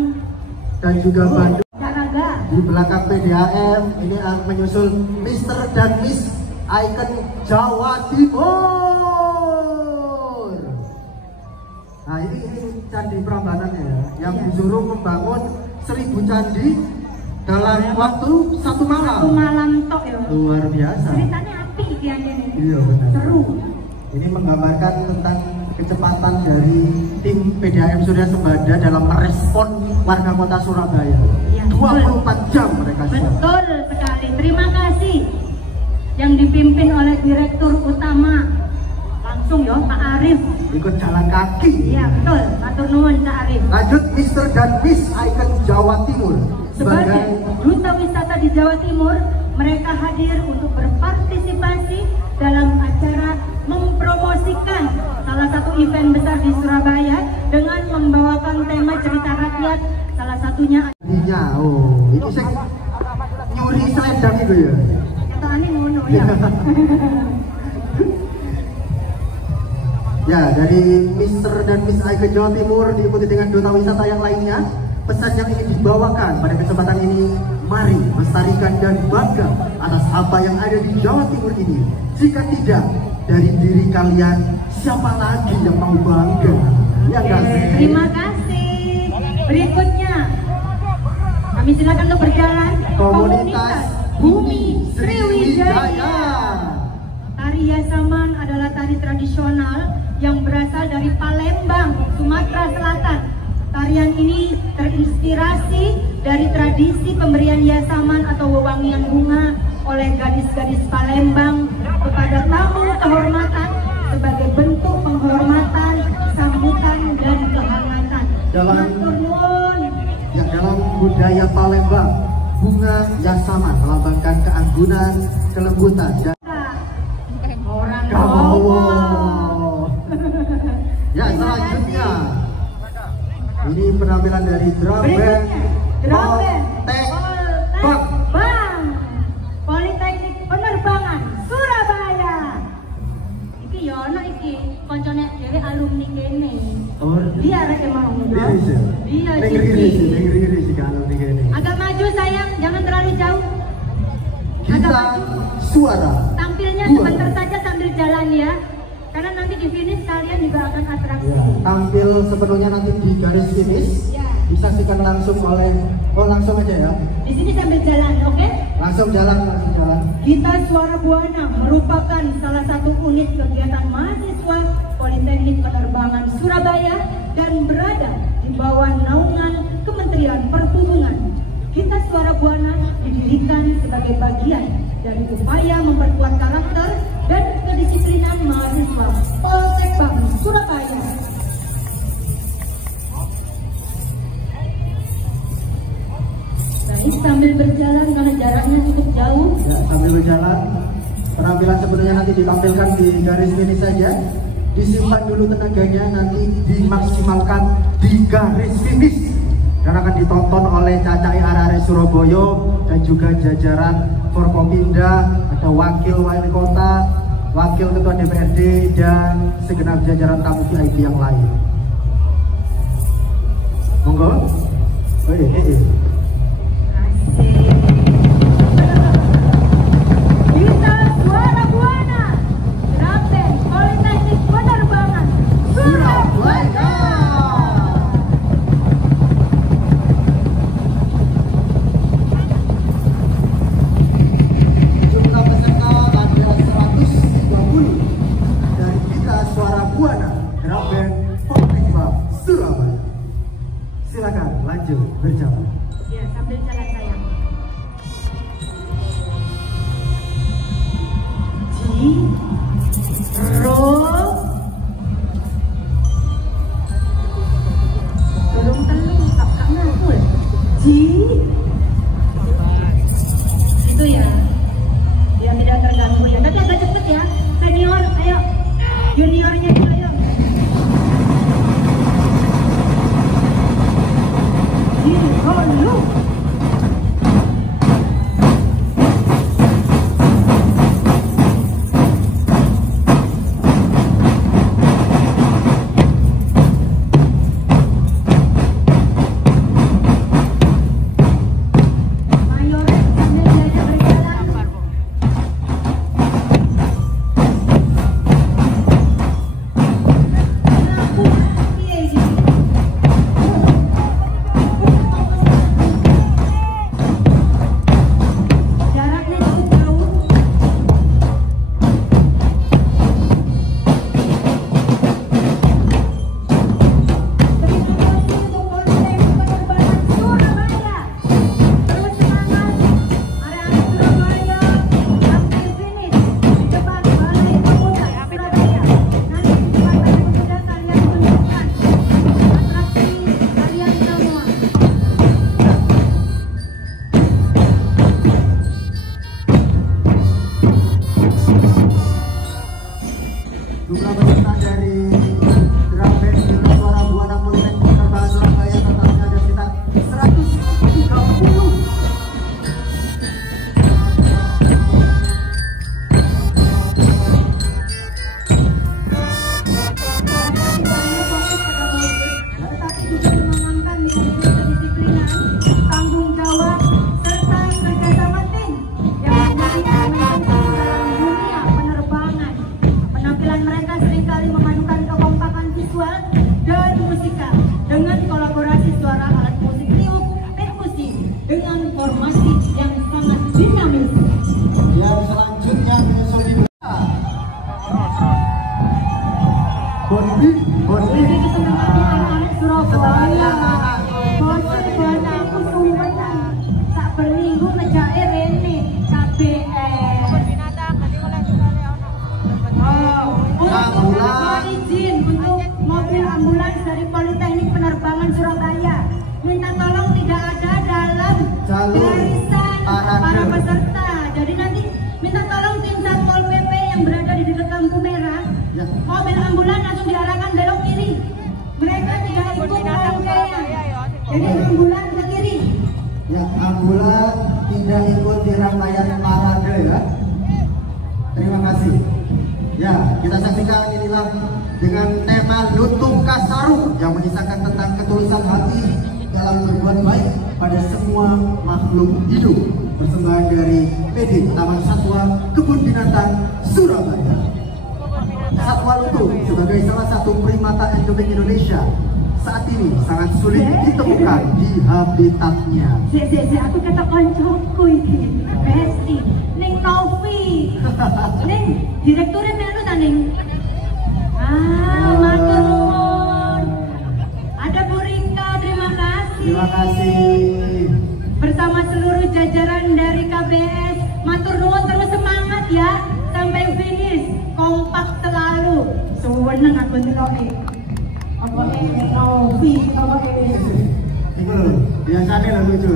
Dan juga Bandung Jaraga. di belakang PDAM ini menyusul Mr. dan Miss Icon Jawa Timur. Nah, ini Candi Prambanan ya, yang disuruh membangun 1000 candi dalam waktu 1 malam. Satu malam tok ya. Luar biasa. Ceritanya api kiannya ini. Iya benar. Seru. Ini menggambarkan tentang kecepatan dari tim PDAM Surya Sembada dalam merespon warga Kota Surabaya. Iya, 24 jam mereka siap. Betul sekali. Terima kasih yang dipimpin oleh Direktur Utama. Langsung ya Pak Arif. Ikut jalan kaki. Iya betul, matur nuwun Pak Arif. Lanjut Mr. dan Miss Icon Jawa Timur. Sebagai duta wisata di Jawa Timur, mereka hadir untuk berpartisipasi dalam acara mempromosikan salah satu event besar di Surabaya dengan membawakan tema cerita rakyat, salah satunya oh, ini saya nyuri selendang itu ya. Ketane ngono ya. Ya, dari Mr. dan Miss Icon Jawa Timur diikuti dengan duta wisata yang lainnya. Pesan yang ingin dibawakan pada kesempatan ini, mari melestarikan dan bangga atas apa yang ada di Jawa Timur ini. Jika tidak dari diri kalian, siapa lagi yang mau bangga? Ya nggak sih? Terima kasih. Berikutnya, kami silakan untuk berjalan. Komunitas Bumi Sriwijaya. Tari Yasaman adalah tari tradisional yang berasal dari Palembang, Sumatera Selatan. Tarian ini terinspirasi dari tradisi pemberian yasaman atau wewangian bunga oleh gadis-gadis Palembang kepada tamu kehormatan sebagai bentuk penghormatan, sambutan, dan kehangatan. Dalam budaya Palembang, bunga yasaman melambangkan keanggunan, kelembutan, dan orang Jawa. Ya, selanjutnya ini penampilan dari drum band Bang Politeknik Penerbangan Surabaya. Iki yo ono iki koncone dhewe alumni kene. Oh, dia arek mau ngono. Iya sih kalau begini. Agak maju sayang, jangan terlalu jauh. Kita suara. Tampilnya sebentar saja sambil jalan ya. Karena nanti di finish kalian juga akan atraksi. Ya, tampil sepenuhnya nanti di garis finish. Ya. Disaksikan langsung oleh langsung aja ya. Di sini sambil jalan, oke? Langsung jalan. Kita Suara Buana merupakan salah satu unit kegiatan mahasiswa Politeknik Penerbangan Surabaya dan berada di bawah naungan Kementerian Perhubungan. Kita Suara Buana didirikan sebagai bagian dari upaya memperkuat karakter dan kedisiplinan mahasiswa Poltekbang Surabaya. Baik, sambil berjalan karena jaraknya cukup jauh. Ya, sambil berjalan. Penampilan sebenarnya nanti ditampilkan di garis finish saja. Disimpan dulu tenaganya, nanti dimaksimalkan di garis finish. Dan akan ditonton oleh cacai arek-arek Surabaya dan juga jajaran Forkopimda, ada wakil wali kota, wakil ketua DPRD, dan segenap jajaran tamu VIP yang lain. Monggo. Kita Suara Buana, drum band Politeknik Penerbangan Surabaya. Jumlah peserta ada 120 dari Kita Suara Buana, drum band Politeknik Surabaya. Silakan lanjut berjalan. Ya, sambil jalan sayang. Belum telung kakak ngatur. Itu ya. Dia tidak terganggu ya. Tapi agak cepet ya. Senior, ayo. Juniornya dulu ayo. Halo. Ini ambulan ke kiri. Ya, ambulan tidak ikut di rangkaian parade ya. Terima kasih. Ya, kita saksikan inilah dengan tema Lutung Kasaru yang mengisahkan tentang ketulusan hati dalam berbuat baik pada semua makhluk hidup. Persembahan dari PD Taman Satwa Kebun Binatang Surabaya. Satwa lutung sebagai salah satu primata endemik Indonesia saat ini sangat sulit ditemukan di habitatnya. Aku kata koncoku ini, Besti, Ning Novi, Ning direkturnya melu ta Ning. Matur nuwun. Ada Bu Rika, terima kasih. Terima kasih. Bersama seluruh jajaran dari KBS, matur nuwun terus semangat ya sampai finish, kompak selalu. Seneng aku ngeloki. Apa ini Novi, apa ini? Itu loh, biasanya lo lucu.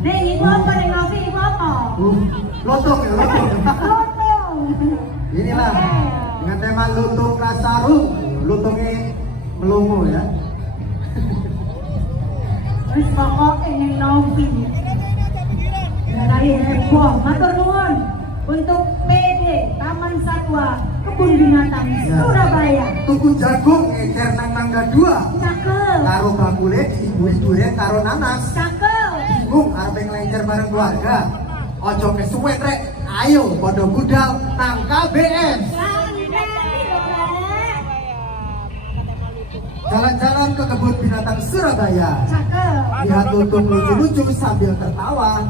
Nih, itu apa nih Novi, itu apa? Lotong ya, lotong. Lotong. Inilah dengan tema Lutung Kasaru, lutungnya melongo ya. Terus pokoknya ini Novi. Dari heboh, matur nuwun untuk PD Taman Satwa Kebun Binatang Surabaya. Tuku jagung ngecer nang mangga 2. Cakep. Karo bakule diibui durian karo nanas. Cakep. Bingung arep ngelencer bareng keluarga. Ojo kesuwen rek. Ayo padha budal nang KBS. Jalan-jalan ke Kebun Binatang Surabaya. Cakep. Lihat lutung lucu-lucu sambil tertawa.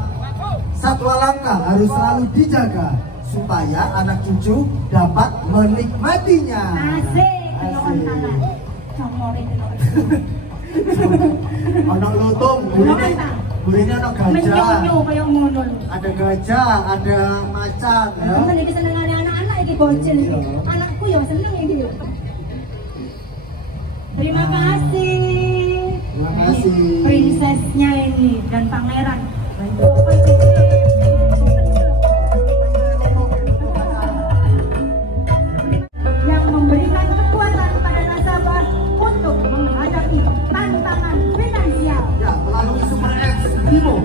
Satwa langka harus selalu dijaga supaya anak cucu dapat menikmatinya. Asik. Ono lutung, gurine ono gajah. Ada gajah, ada macan ya. Temen iki senengane anak-anak iki bocil iki. Anakku ya seneng iki yo. Terima kasih. Terima kasih. Prinsesnya ini dan pangeran. Yang memberikan kekuatan pada nasabah untuk menghadapi tantangan finansial. Ya, melalui Super X Brimo.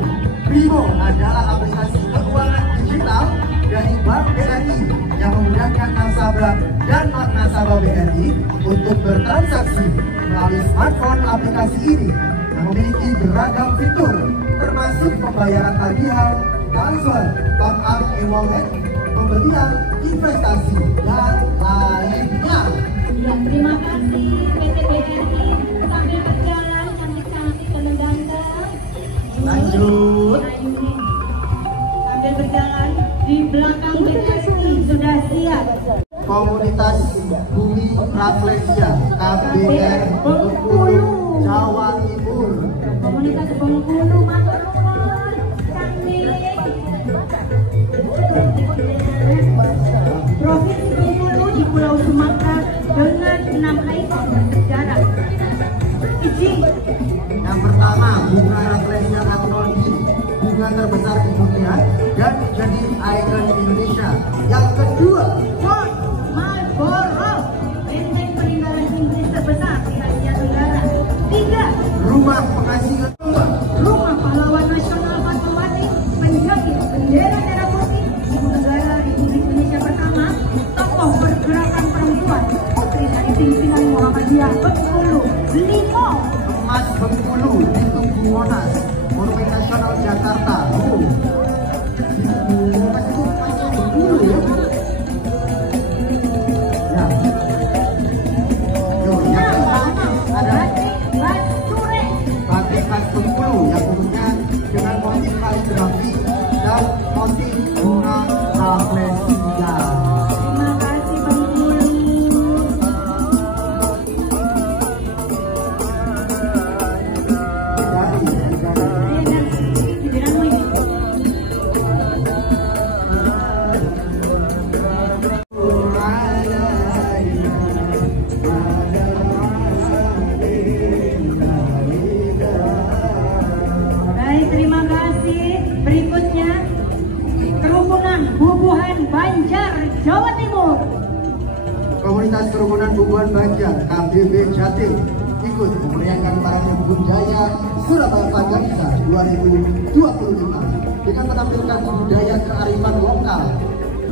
Brimo adalah aplikasi keuangan digital dari Bank BRI yang memudahkan nasabah dan non-nasabah BRI untuk bertransaksi melalui smartphone. Aplikasi ini yang memiliki beragam fitur termasuk pembayaran tagihan, transfer, top up e-wallet, pembelian, investasi, dan lainnya. Ya, terima kasih PT BRI sambil berjalan cantik-cantik dan ganteng. Lanjut. Sambil berjalan di belakang BRI sudah siap. Komunitas Bumi Rafflesia KBR Bengkulu Jawa Timur. Komunitas Bengkulu, matur nuwun. Cantik. Provinsi Bengkulu di Pulau Sumatera dengan 6 ikon bersejarah. Izin. Yang pertama, bunga Rafflesia Agnoldi, bunga terbesar di dunia dan menjadi ikon Indonesia. Yang kedua, Fort Marlborough, benteng peninggalan Inggris terbesar di Asia Tenggara. 3. rumah penghasil Rumah Pahlawan Nasional Fatmawati menjadi bendera merah putih ibu negara Republik Indonesia pertama, tokoh pergerakan perempuan putri dari pimpinan Muhammadiyah Bengkulu. 5. emas Bengkulu di Tugu Monas, Monumen Nasional Jakarta. Emas itu emasnya Bengkulu ya. Ya. Yo, yang pertama ada batik khas Bengkulu yang umumnya dengan motif kaligrafi dan motif bunga Rafflesia. Terima kasih Bengkulu. Baik, terima kasih. Berikutnya Kerukunan Bubuhan Banjar, Jawa Timur. Komunitas Kerukunan Bubuhan Banjar KBB Jatim ikut memeriahkan parade budaya Surabaya Vandanisa 2025 dengan menampilkan budaya kearifan lokal,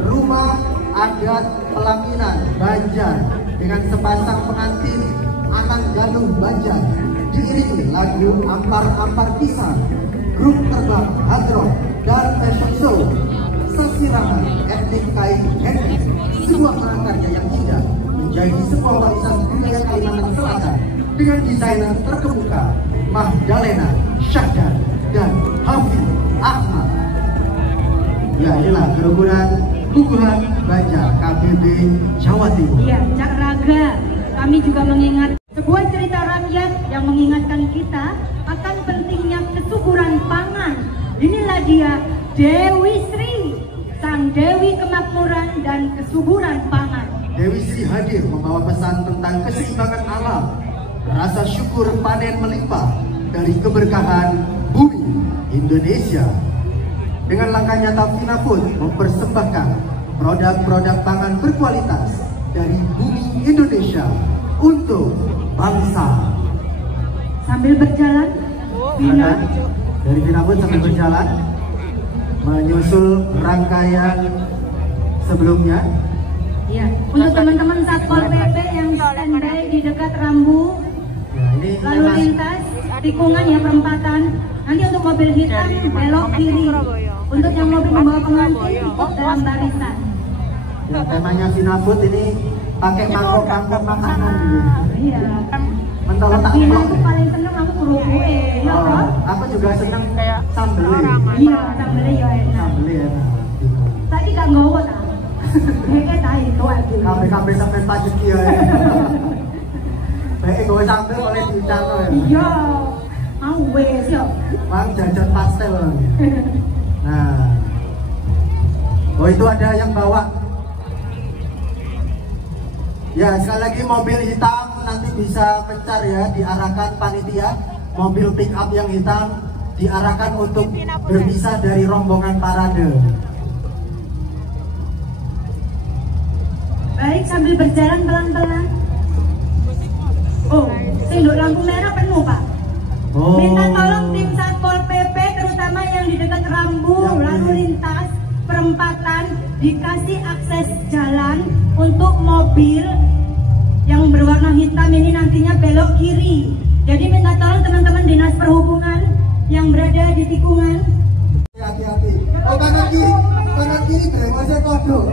rumah adat pelaminan Banjar dengan sepasang pengantin anak Galuh Banjar diiringi lagu Ampar-Ampar Pisang, grup terbang hadroh dan fashion show, sasirangan etnik kain etnik, sebuah prakarya yang indah menjadi sebuah warisan budaya Kalimantan Selatan dengan desainer terkemuka Mahdalena Syahdan dan Hafiz Ahmad. Ya, inilah kerukunan Guguhan Banjar KBB Jawa Timur. Ya, Cak Raga, kami juga mengingat sebuah cerita rakyat yang mengingatkan kita akan pentingnya kesuburan pangan. Inilah dia Dewi Sri, sang Dewi Kemakmuran dan Kesuburan Pangan. Dewi Sri hadir membawa pesan tentang keseimbangan alam, rasa syukur panen melimpah dari keberkahan bumi Indonesia. Dengan langkah nyata Vina Food mempersembahkan produk-produk pangan berkualitas dari bumi Indonesia untuk bangsa. Sambil berjalan, Vina dari Vina Food sambil berjalan menyusul rangkaian sebelumnya. ya, untuk teman-teman Satpol PP yang standby di dekat rambu lalu lintas tikungan ya perempatan. Nanti untuk mobil hitam belok kiri. Untuk yang mobil membawa pengantin ikut dalam barisan. Ya, temanya Vina Food ini pakai mangkok-mangkok makanan gitu. Iya. Mentol tak Vina blok. itu paling seneng aku kerupuk ya toh? Aku juga seneng kayak sambelnya. Iya, sambelnya ya enak. Sambelnya enak. Tadi gak ngowo ta? Kayak tadi itu aku. Kabeh sampai pajak ya. Baik gue sambel oleh diundang ya. Iya. Mau wes yo. Bang jajan pastel. Nah. Oh itu ada yang bawa. Ya sekali lagi mobil hitam nanti bisa mencar ya, diarahkan panitia. Mobil pick up yang hitam diarahkan untuk berpisah dari rombongan parade. Baik, sambil berjalan pelan-pelan. Oh, sinduk lampu merah penuh Pak. Oh. Minta tolong tim Satpol PP terutama yang di dekat rambu lalu lintas perempatan dikasih akses jalan untuk mobil yang berwarna hitam ini nantinya belok kiri. Jadi minta tolong teman-teman dinas perhubungan yang berada di tikungan. Hati-hati. Oh kanan kiri brewasnya kodok.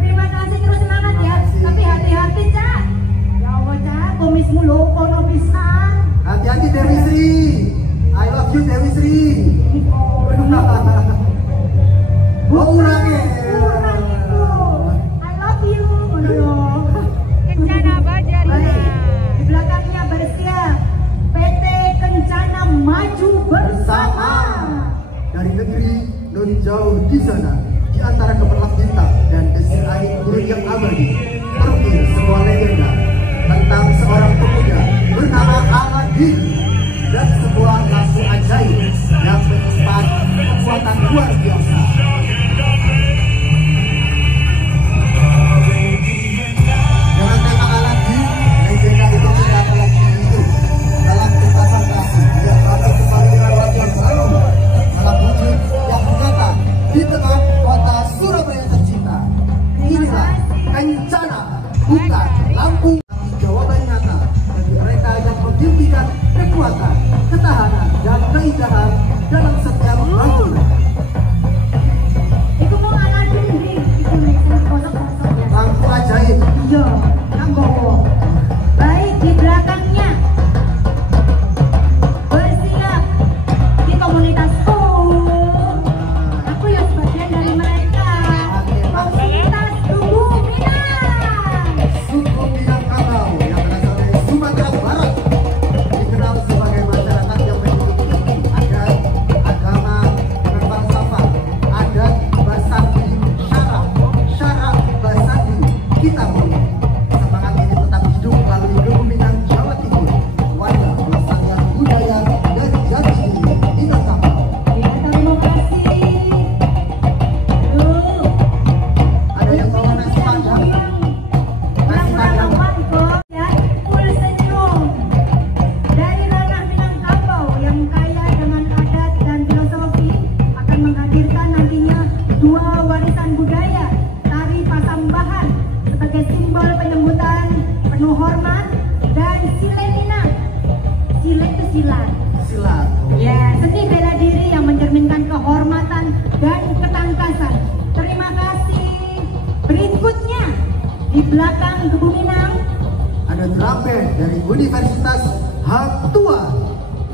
Terima kasih, terus semangat ya. Tapi hati-hati Cak. Ya Allah Cak, komis mulu kono pisan. Hati-hati Dewi Sri. I love you Dewi Sri. Oh urangnya. I love you. Kencana Banjar. Di belakangnya bersiap PT Kencana Maju Bersama. Dari negeri non jauh di sana, di antara gemerlap bintang dan desir angin gurun yang abadi, terukir sebuah legenda tentang seorang pemuda bernama Aladin dan sebuah lampu ajaib yang menyimpan kekuatan luar biasa. Dengan tema Aladin, legenda itu tidak apa lagi itu dalam cerita fantasi yang akan kembali dengan wajah baru dalam wujud yang nyata di tengah kota Surabaya tercinta. Inilah Kencana, bukan Lampung. Jawaban nyata bagi mereka yang memimpikan kekuatan, ketahanan, dan keindahan dalam setiap langkah. silat. Silat. Ya, seni bela diri yang mencerminkan kehormatan dan ketangkasan. Terima kasih. Berikutnya di belakang Gebu Minang ada drum band dari Universitas Hang Tua.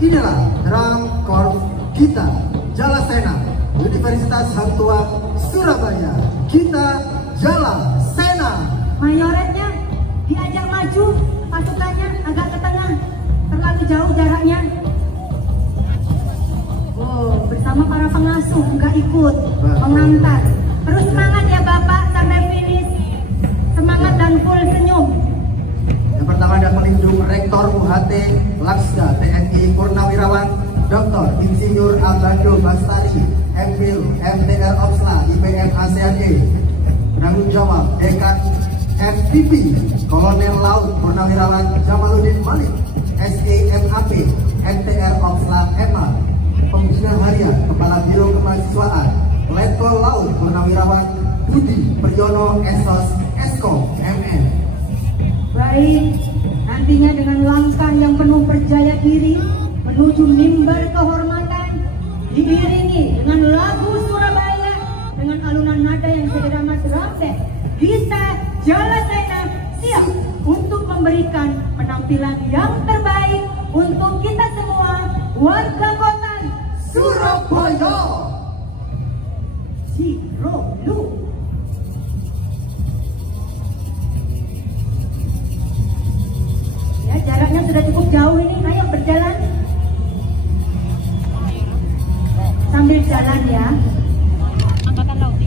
Inilah drum corps kita Jalasena, Universitas Hang Tua Surabaya. Kita Jalasena. mayoretnya diajak maju, pasukannya agak ke tengah, terlalu jauh jaraknya. Oh, bersama para pengasuh juga ikut mengantar. Terus semangat ya Bapak sampai finish. Semangat dan full senyum. Yang pertama ada pelindung Rektor UHT Laksda TNI Purnawirawan Dr. Insinyur Abando Bastari MPhil MTR Opsla IPM ASEAN E. Penanggung jawab Dekan FPP Kolonel Laut Purnawirawan Jamaluddin Malik SEMAP MTR Opsla MA. Pembina harian Kepala Biro Kemahasiswaan Letkol Laut Purnawirawan Budi Priyono Esos Esko MN. Baik, nantinya dengan langkah yang penuh percaya diri menuju mimbar kehormatan, diiringi dengan lagu Surabaya dengan alunan nada yang sederhana drum. Kita Jalasena siap untuk memberikan penampilan yang terbaik untuk kita semua warga kota Surabaya. Cirolu. Ya, jaraknya sudah cukup jauh ini. Ayo berjalan sambil jalan ya. Angkatan Laut.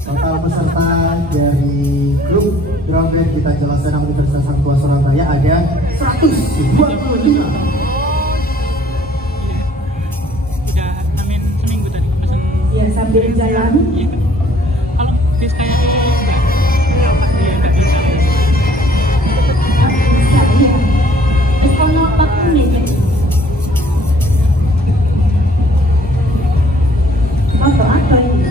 Total peserta dari grup drum band kita Jalasena Universitas Hang Tua Surabaya ada 125. Udah amin seminggu tadi pesan. Ya, sambil jalan. Iya. Kalau bis kayak itu enggak. Iya, enggak bisa. Bisa ya. Es ono waktu nih. Apa ini?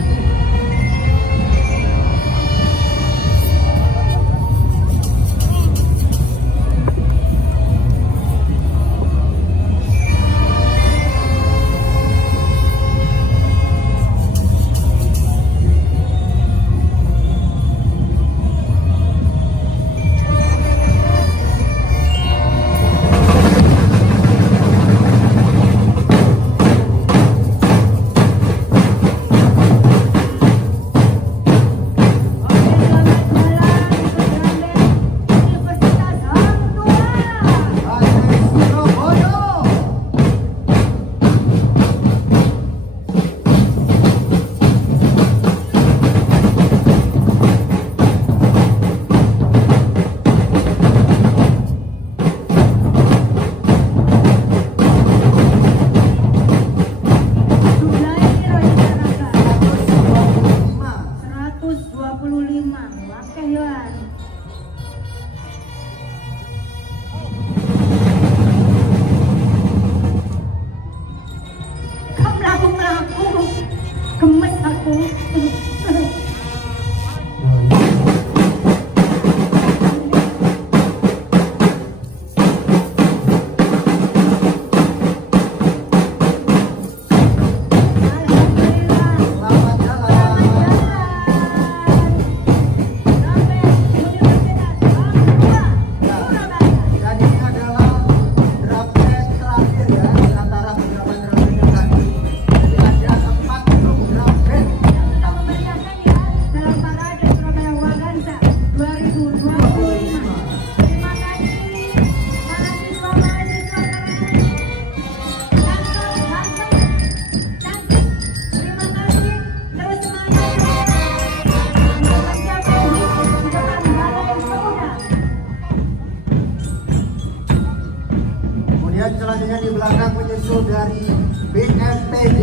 Dan selanjutnya di belakang menyusul dari BMPD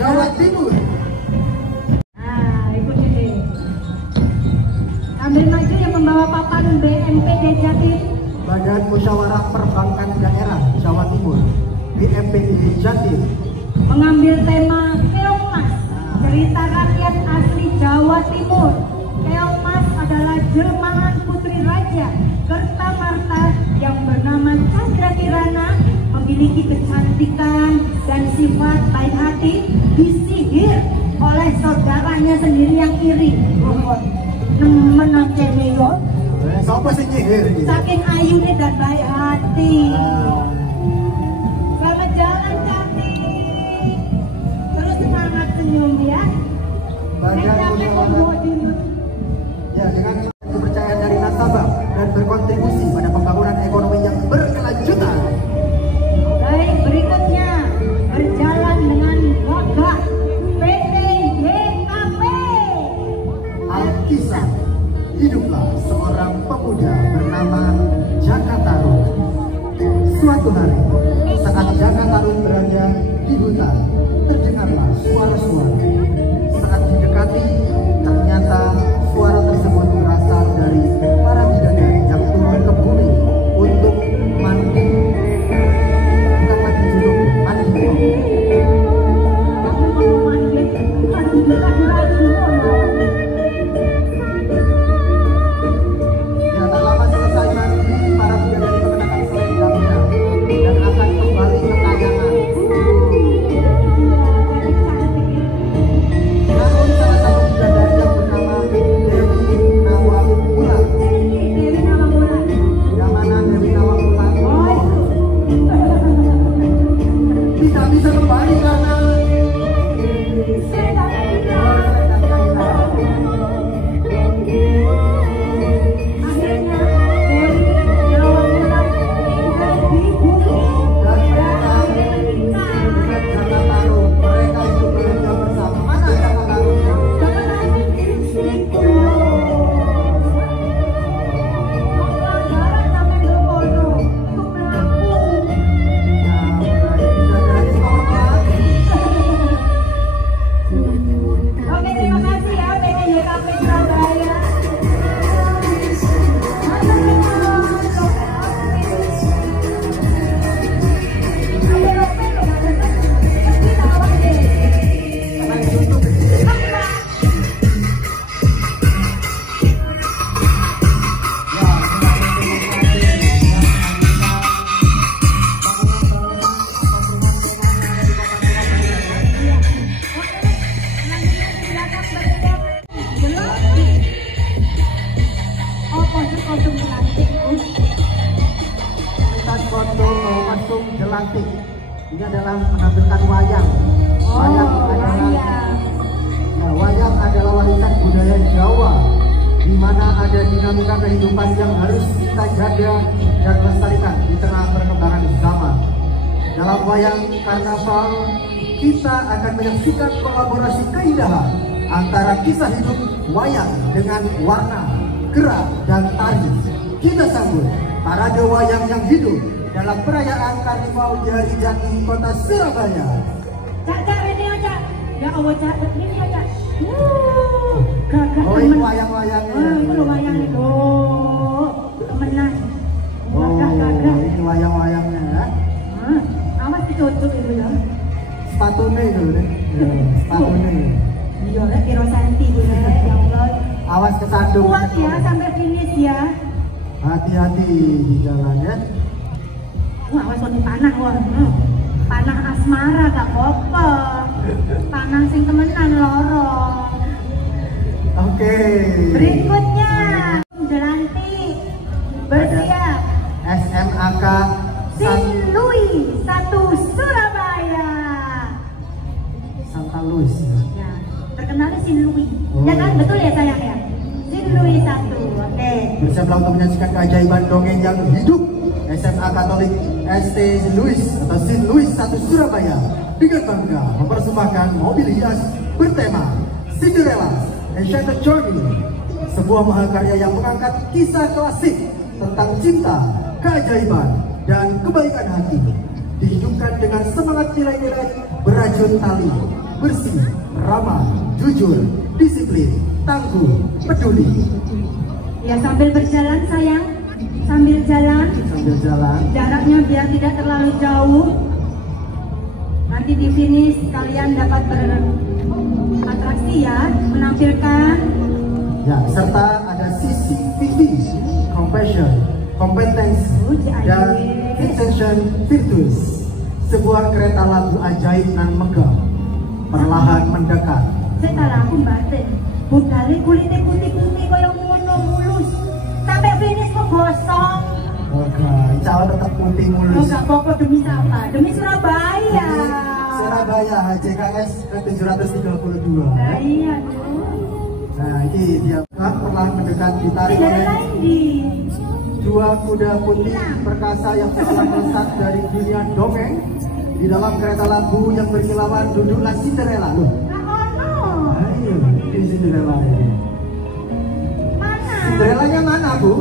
Jawa Timur. Nah, ikuti deh. Sambil maju yang membawa papan BMPD Jatim. Badan Musyawarah Perbankan Daerah Jawa Timur, BMPD Jatim. Mengambil tema Keongmas, cerita rakyat asli Jawa Timur. Keongmas adalah jelmaan putri raja Kertamarta yang bernama Chandra Kirana, memiliki kecantikan dan sifat baik hati, disihir oleh saudaranya sendiri yang iri. Menangkene yo. Siapa sih nyihir? Saking ayunya dan baik hati. Selamat jalan cantik. Terus semangat senyum ya. Ya, dengan kepercayaan dari nasabah dan berkontribusi pada pembangunan ekonomi yang berkelanjutan. Baik, berikutnya berjalan dengan gagah PT YKP. Alkisah, hiduplah seorang pemuda bernama Jaka Tarub. Suatu hari, saat Jaka Tarub berada di hutan, terdengarlah suara-suara. Saat didekati, ternyata suara tersebut berasal dari para bidadari yang turun ke bumi untuk mandi. Bukan mandi dulu, mandi dulu. Ya, tak lama selesai mandi, para bidadari mengenakan selendangnya dan akan kembali ke kayangan. Namun salah satu bidadari yang bernama Dewi Nawangwulan. Yang mana Dewi Nawangwulan tidak bisa kembali karena jelantik. Ini adalah menampilkan wayang. Wayang adalah warisan budaya Jawa, di mana ada dinamika kehidupan yang harus kita jaga dan lestarikan di tengah perkembangan zaman. Dalam wayang karnaval, kita akan menyaksikan kolaborasi keindahan antara kisah hidup wayang dengan warna, gerak, dan tari. Kita sambut parade wayang yang hidup dalam perayaan Karnival di Hari Jati Kota Surabaya. Cak, ini aja. Ya Allah, Cak, ini aja. Gagah Oh, ini wayang-wayangnya. Itu loh wayang itu. Temenan. Gagah. Ini wayang-wayangnya ya. Awas ditutup itu ya. Sepatunya itu deh. Sepatunya. Iya, kira santi itu ya Allah. Awas kesandung. Kuat ya sampai finish ya. Hati-hati di jalan ya. Wah, awas ini panah wah. Panah asmara gak apa-apa. Panah sing temenan lorong. Oke. Berikutnya Jelanti bersiap SMAK Sin Louis 1 Surabaya. Santa Louis. Ya, terkenalnya Sin Louis. Oh. Ya kan, betul ya sayang ya? Sin Louis 1. Oke. Bersiaplah untuk menyaksikan keajaiban dongeng yang hidup. SMA Katolik ST Louis atau Sin Louis 1 Surabaya dengan bangga mempersembahkan mobil hias bertema Cinderella Enchanted Journey, sebuah mahakarya yang mengangkat kisah klasik tentang cinta, keajaiban, dan kebaikan hati, dihidupkan dengan semangat nilai-nilai berajut tali, bersih, ramah, jujur, disiplin, tangguh, peduli. Ya, sambil berjalan sayang, sambil jalan, jaraknya biar tidak terlalu jauh. Nanti di finish kalian dapat beratraksi ya, menampilkan. Ya, serta ada CCTV, compassion, kompetensi, dan intention virtues. Sebuah kereta lagu ajaib nan megah, perlahan mendekat. Saya tak laku batin, budale kulitnya putih-putih kayak ngono mulus. Sampai finish kok gosong. Oke, insya Allah tetap putih mulus. Oh, gak apa-apa, demi siapa? Demi Surabaya. Surabaya HJKS ke 732. Nah, iya tuh. Nah, ini dia perlahan mendekat ditarik oleh dua kuda putih perkasa yang telah melesat dari dunia dongeng. Di dalam kereta lagu yang berkilauan duduklah Cinderella. Loh. Ayo, ini Cinderella ini. Mana? Cinderellanya mana, Bu?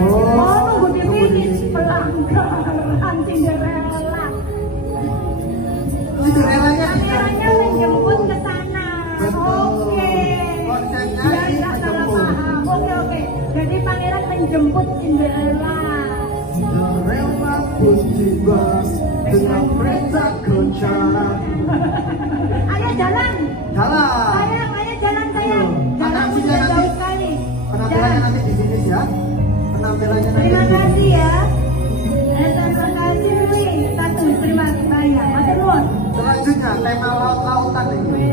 Oh, nunggu di finish pelanggaran Cinderella. Cinderellanya Kameranya menjemput ke sana. Oke. Konsepnya Biar ini nggak salah menjemput. paham. Oke. Jadi pangeran menjemput Cinderella. Cinderella pun tiba dengan kereta kencana. Ayo jalan. Jalan. Ayo jalan sayang. Jalan Atraksinya sudah nanti. jauh sekali. Penampilannya Jalan. nanti di finish ya. Penampilannya nanti. Terima kasih ya. Terima kasih Louis. Satu, terima kasih. Matur nuwun. Selanjutnya tema laut-lautan ini.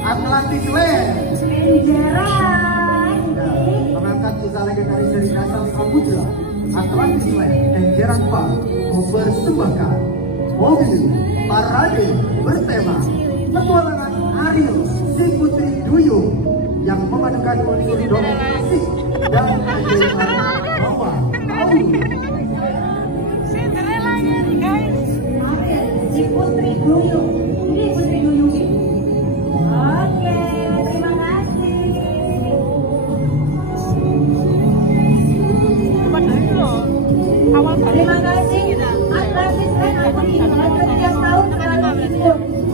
Atlantis Land. Kenjeran. Mengangkat kisah legendaris dari Dasar Samudra. Atlantis Land dan Jeran Park mempersembahkan mobil parade bertema petualangan Ariel si Putri Duyung yang memadukan unsur domestik dan kejuaraan bawah laut. Si Putri Duyung. Ini Putri Duyung. Oke, terima kasih. Terima kasih. Atlantis Land Adi setiap tahun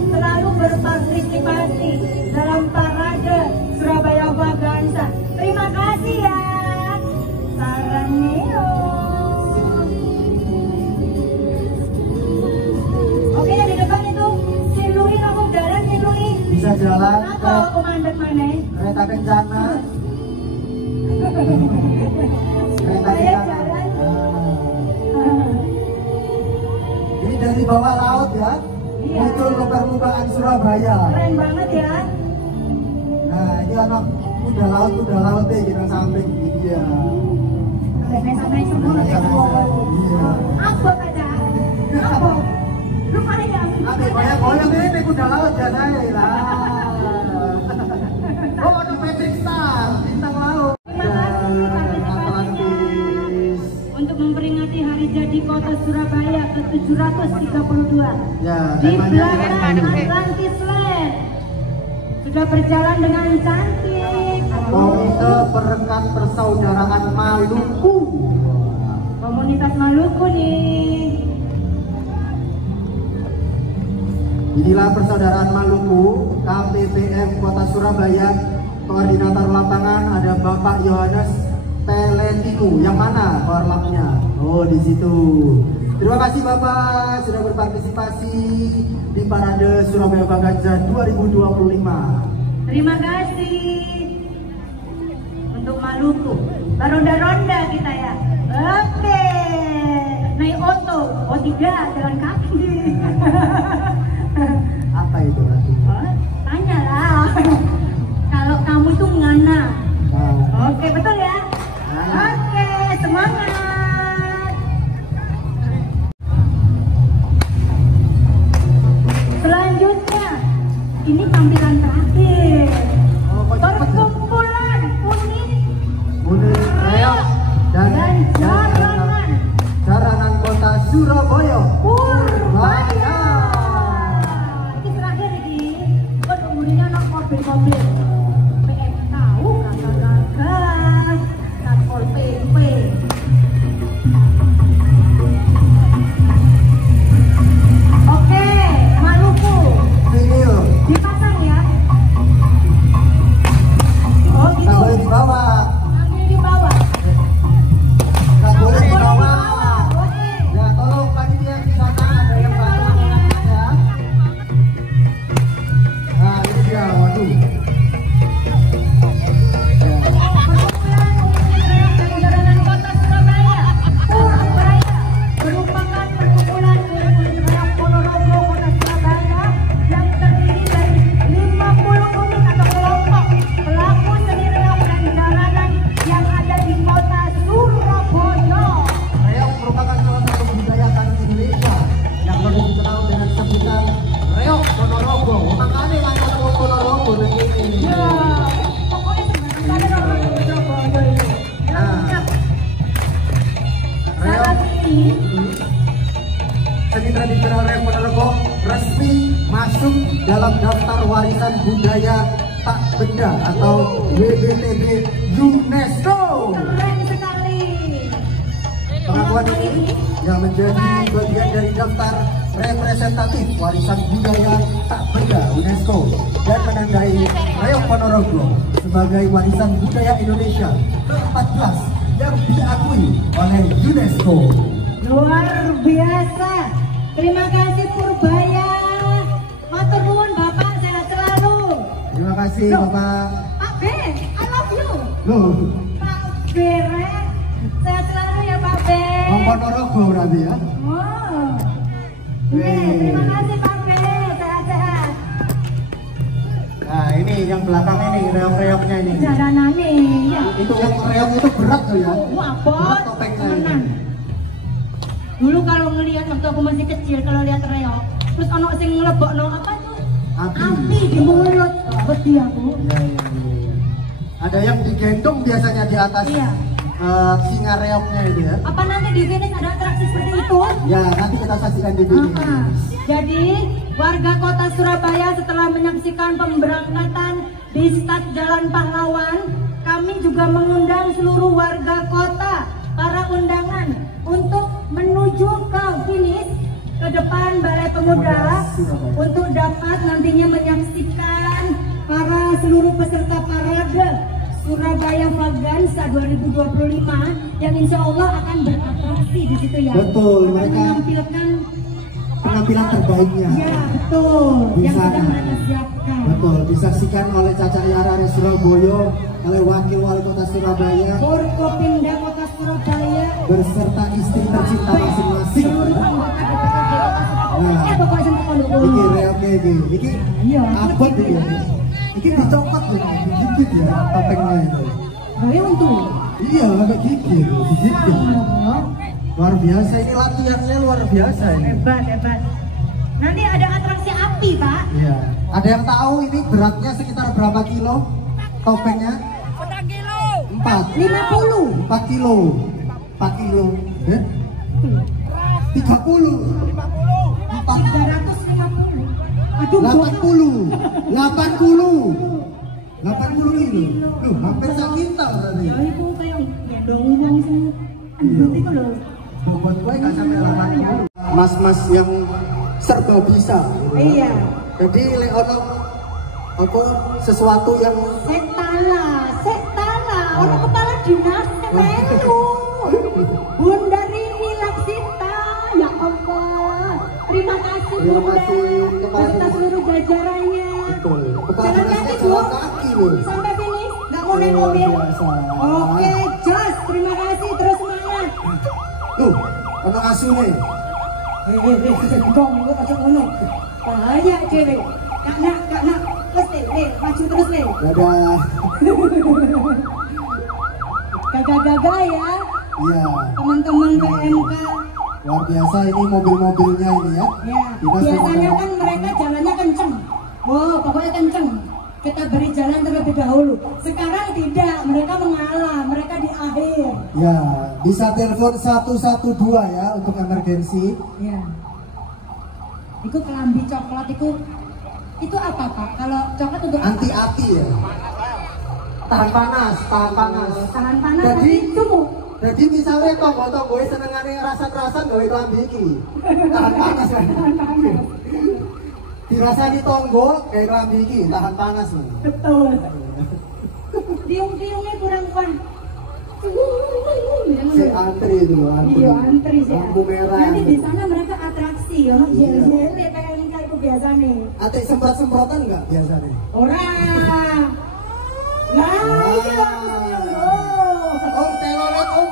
selalu berpartisipasi dalam parade Surabaya Vaganza. Terima kasih ya. Saraneo. Oke, yang di depan itu si Louis kamu jalan si Louis. Bisa jalan ke Atau komandan mana? kereta kencana. Kereta Saya kencana. jalan. Ini dari bawah laut ya. Iya. Muncul ke permukaan Surabaya. Keren banget ya. Nah, ini anak udah laut deh kita samping dia. Keren sampai semua. Iya. Apa aja? Apa? Lu mana ya? Tapi banyak ini udah laut ya saya lah. Oh, ada Magic Star, bintang laut. Terima kasih Atlantis. untuk memperingati hari jadi kota Surabaya ke-732. Ya, Di temanya belakang Atlantis Land sudah berjalan dengan cantik. Komite Perekat Persaudaraan Maluku. Komunitas Maluku nih. Inilah Persaudaraan Maluku, KPPM Kota Surabaya. Koordinator lapangan ada Bapak Yohanes Teletiku. Yang mana korlapnya? Oh, di situ. Terima kasih Bapak sudah berpartisipasi di Parade Surabaya Vaganza 2025. Terima kasih untuk Maluku. Baronda-ronda kita ya. Oke. Naik oto. Oh tidak, jalan kaki. Apa itu artinya? Oh, tanyalah. Kalau kamu tuh ngana. Nah, Oke, betul ya? Oke, semangat. Selanjutnya, ini tampilan terakhir. oh, kok cepet ya? Perkumpulan unik Unit Reok dan Jaranan Kota Surabaya. Purbaya. Ini terakhir ini. Kok kemudian anak mobil-mobil. PM tahu kata-kata. Satpol PP. malam ini seni tradisional Reok Ponorogo resmi masuk dalam daftar warisan budaya tak benda atau WBTB UNESCO. keren sekali. Pengakuan ini yang menjadi bagian dari daftar representatif warisan budaya tak benda UNESCO dan menandai Reok Ponorogo sebagai warisan budaya Indonesia ke-14 yang diakui oleh UNESCO. Luar biasa. Terima kasih Purbaya. Matur nuwun Bapak, sehat selalu. Terima kasih Bapak. Pak B, I love you. Loh, Pak B, sehat selalu ya Pak B. Om Ponorogo berarti ya. Oh. Terima kasih Pak B, sehat-sehat. Nah ini yang belakang ini reok-reoknya ini. Jalanan nih, ya. Itu yang reok itu berat tuh ya. Wah, Berat topengnya ini. temenan. Dulu kalau ngelihat waktu aku masih kecil, kalau lihat reok, terus ono sing ngelebokno apa tuh? Api di mulut. Beti aku. Iya. Ada yang digendong biasanya di atas Iya. singa reoknya itu ya. Apa nanti di sini ada atraksi seperti itu? Ya nanti kita saksikan di sini. Jadi warga kota Surabaya setelah menyaksikan pemberangkatan di Stad Jalan Pahlawan, kami juga mengundang seluruh warga kota, para undangan untuk menuju ke finish ke depan Balai Pemuda untuk dapat nantinya menyaksikan para seluruh peserta parade Surabaya Vaganza 2025 yang insya Allah akan beratraksi di situ ya. Betul, akan mereka menampilkan penampilan terbaiknya. ya betul Di yang sana. sedang mereka siapkan. Betul, disaksikan oleh Caca Yara dari Surabaya, oleh Wakil Wali Kota Surabaya, Forkopimda Kota Surabaya berserta istri tercinta masing-masing. seluruh anggota DPRD Kota Surabaya. Nah. Pokoknya sampai Iki reoknya iki Iya. abot iki. Iki dicopot ya, digigit ya topengnya itu. Bae untuk. Iya, pakai gigi, digigit. Luar biasa ini latihannya luar biasa ini. Hebat. Nanti ada atraksi api, Pak. Iya. Ada yang tahu ini beratnya sekitar berapa kilo topengnya? 4 kilo. 50. 4 kilo. 4 kilo. 30. 350. Aduh, 80. 80 kilo. Loh, hampir sak kintal tadi. ya itu kayak gendong wong sing andut itu loh. Bobot gue gak sampai 80. Mas-mas yang serba bisa. Iya. Jadi lek ono apa sesuatu yang Setala. Orang kepala dinas melu. Bunda Rini Laksita, ya Allah. Terima kasih Terima Bunda. kasih kepada Beserta seluruh jajarannya. betul. Kepala Jalan dinasnya kaki, jalan Bu. kaki loh. Sampai finish, nggak mau naik Luar mobil. biasa. Oke, jos. Terima kasih. Terus semangat. Tuh, ono asune. Gendong, lu aja ngono. Bahaya cewek. Kak nak. Terus deh, maju terus deh. Dadah. Gagah-gagah ya. Iya. Teman-teman PMK. Luar biasa ini mobil-mobilnya ini ya. Ya, biasanya kan mereka jalannya kenceng. Wow, pokoknya kenceng. Kita beri jalan terlebih dahulu. Sekarang tidak, mereka mengalah, mereka di akhir. Ya, bisa telepon 112 ya untuk emergensi. Ya. Itu kelambi coklat itu apa Pak? Kalau coklat untuk apa? Anti api ya. Tahan panas. Tahan panas. Jadi itu. Jadi misalnya tonggo-tonggo senengane rasan-rasan gawe klambi iki. Tahan panas kan. Dirasani tonggo gawe klambi iki tahan panas loh. Betul. Tiung-tiungnya kurang kuat. Si antri itu loh, Iya, antri sih. Lampu merah. Nanti di sana mereka atraksi, ya. Jel-jel kayak itu biasa nih. Atik semprot-semprotan enggak biasanya? Orang. Nah, itu langsung. Om telolet om.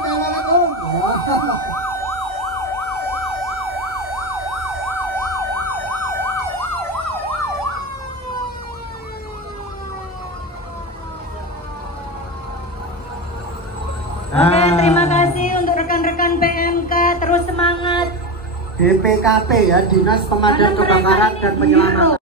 Oke, terima kasih untuk rekan-rekan PMK, terus semangat. DPKP ya, Dinas Pemadam Karena mereka Kebakaran ini dan Penyelamatan. hero.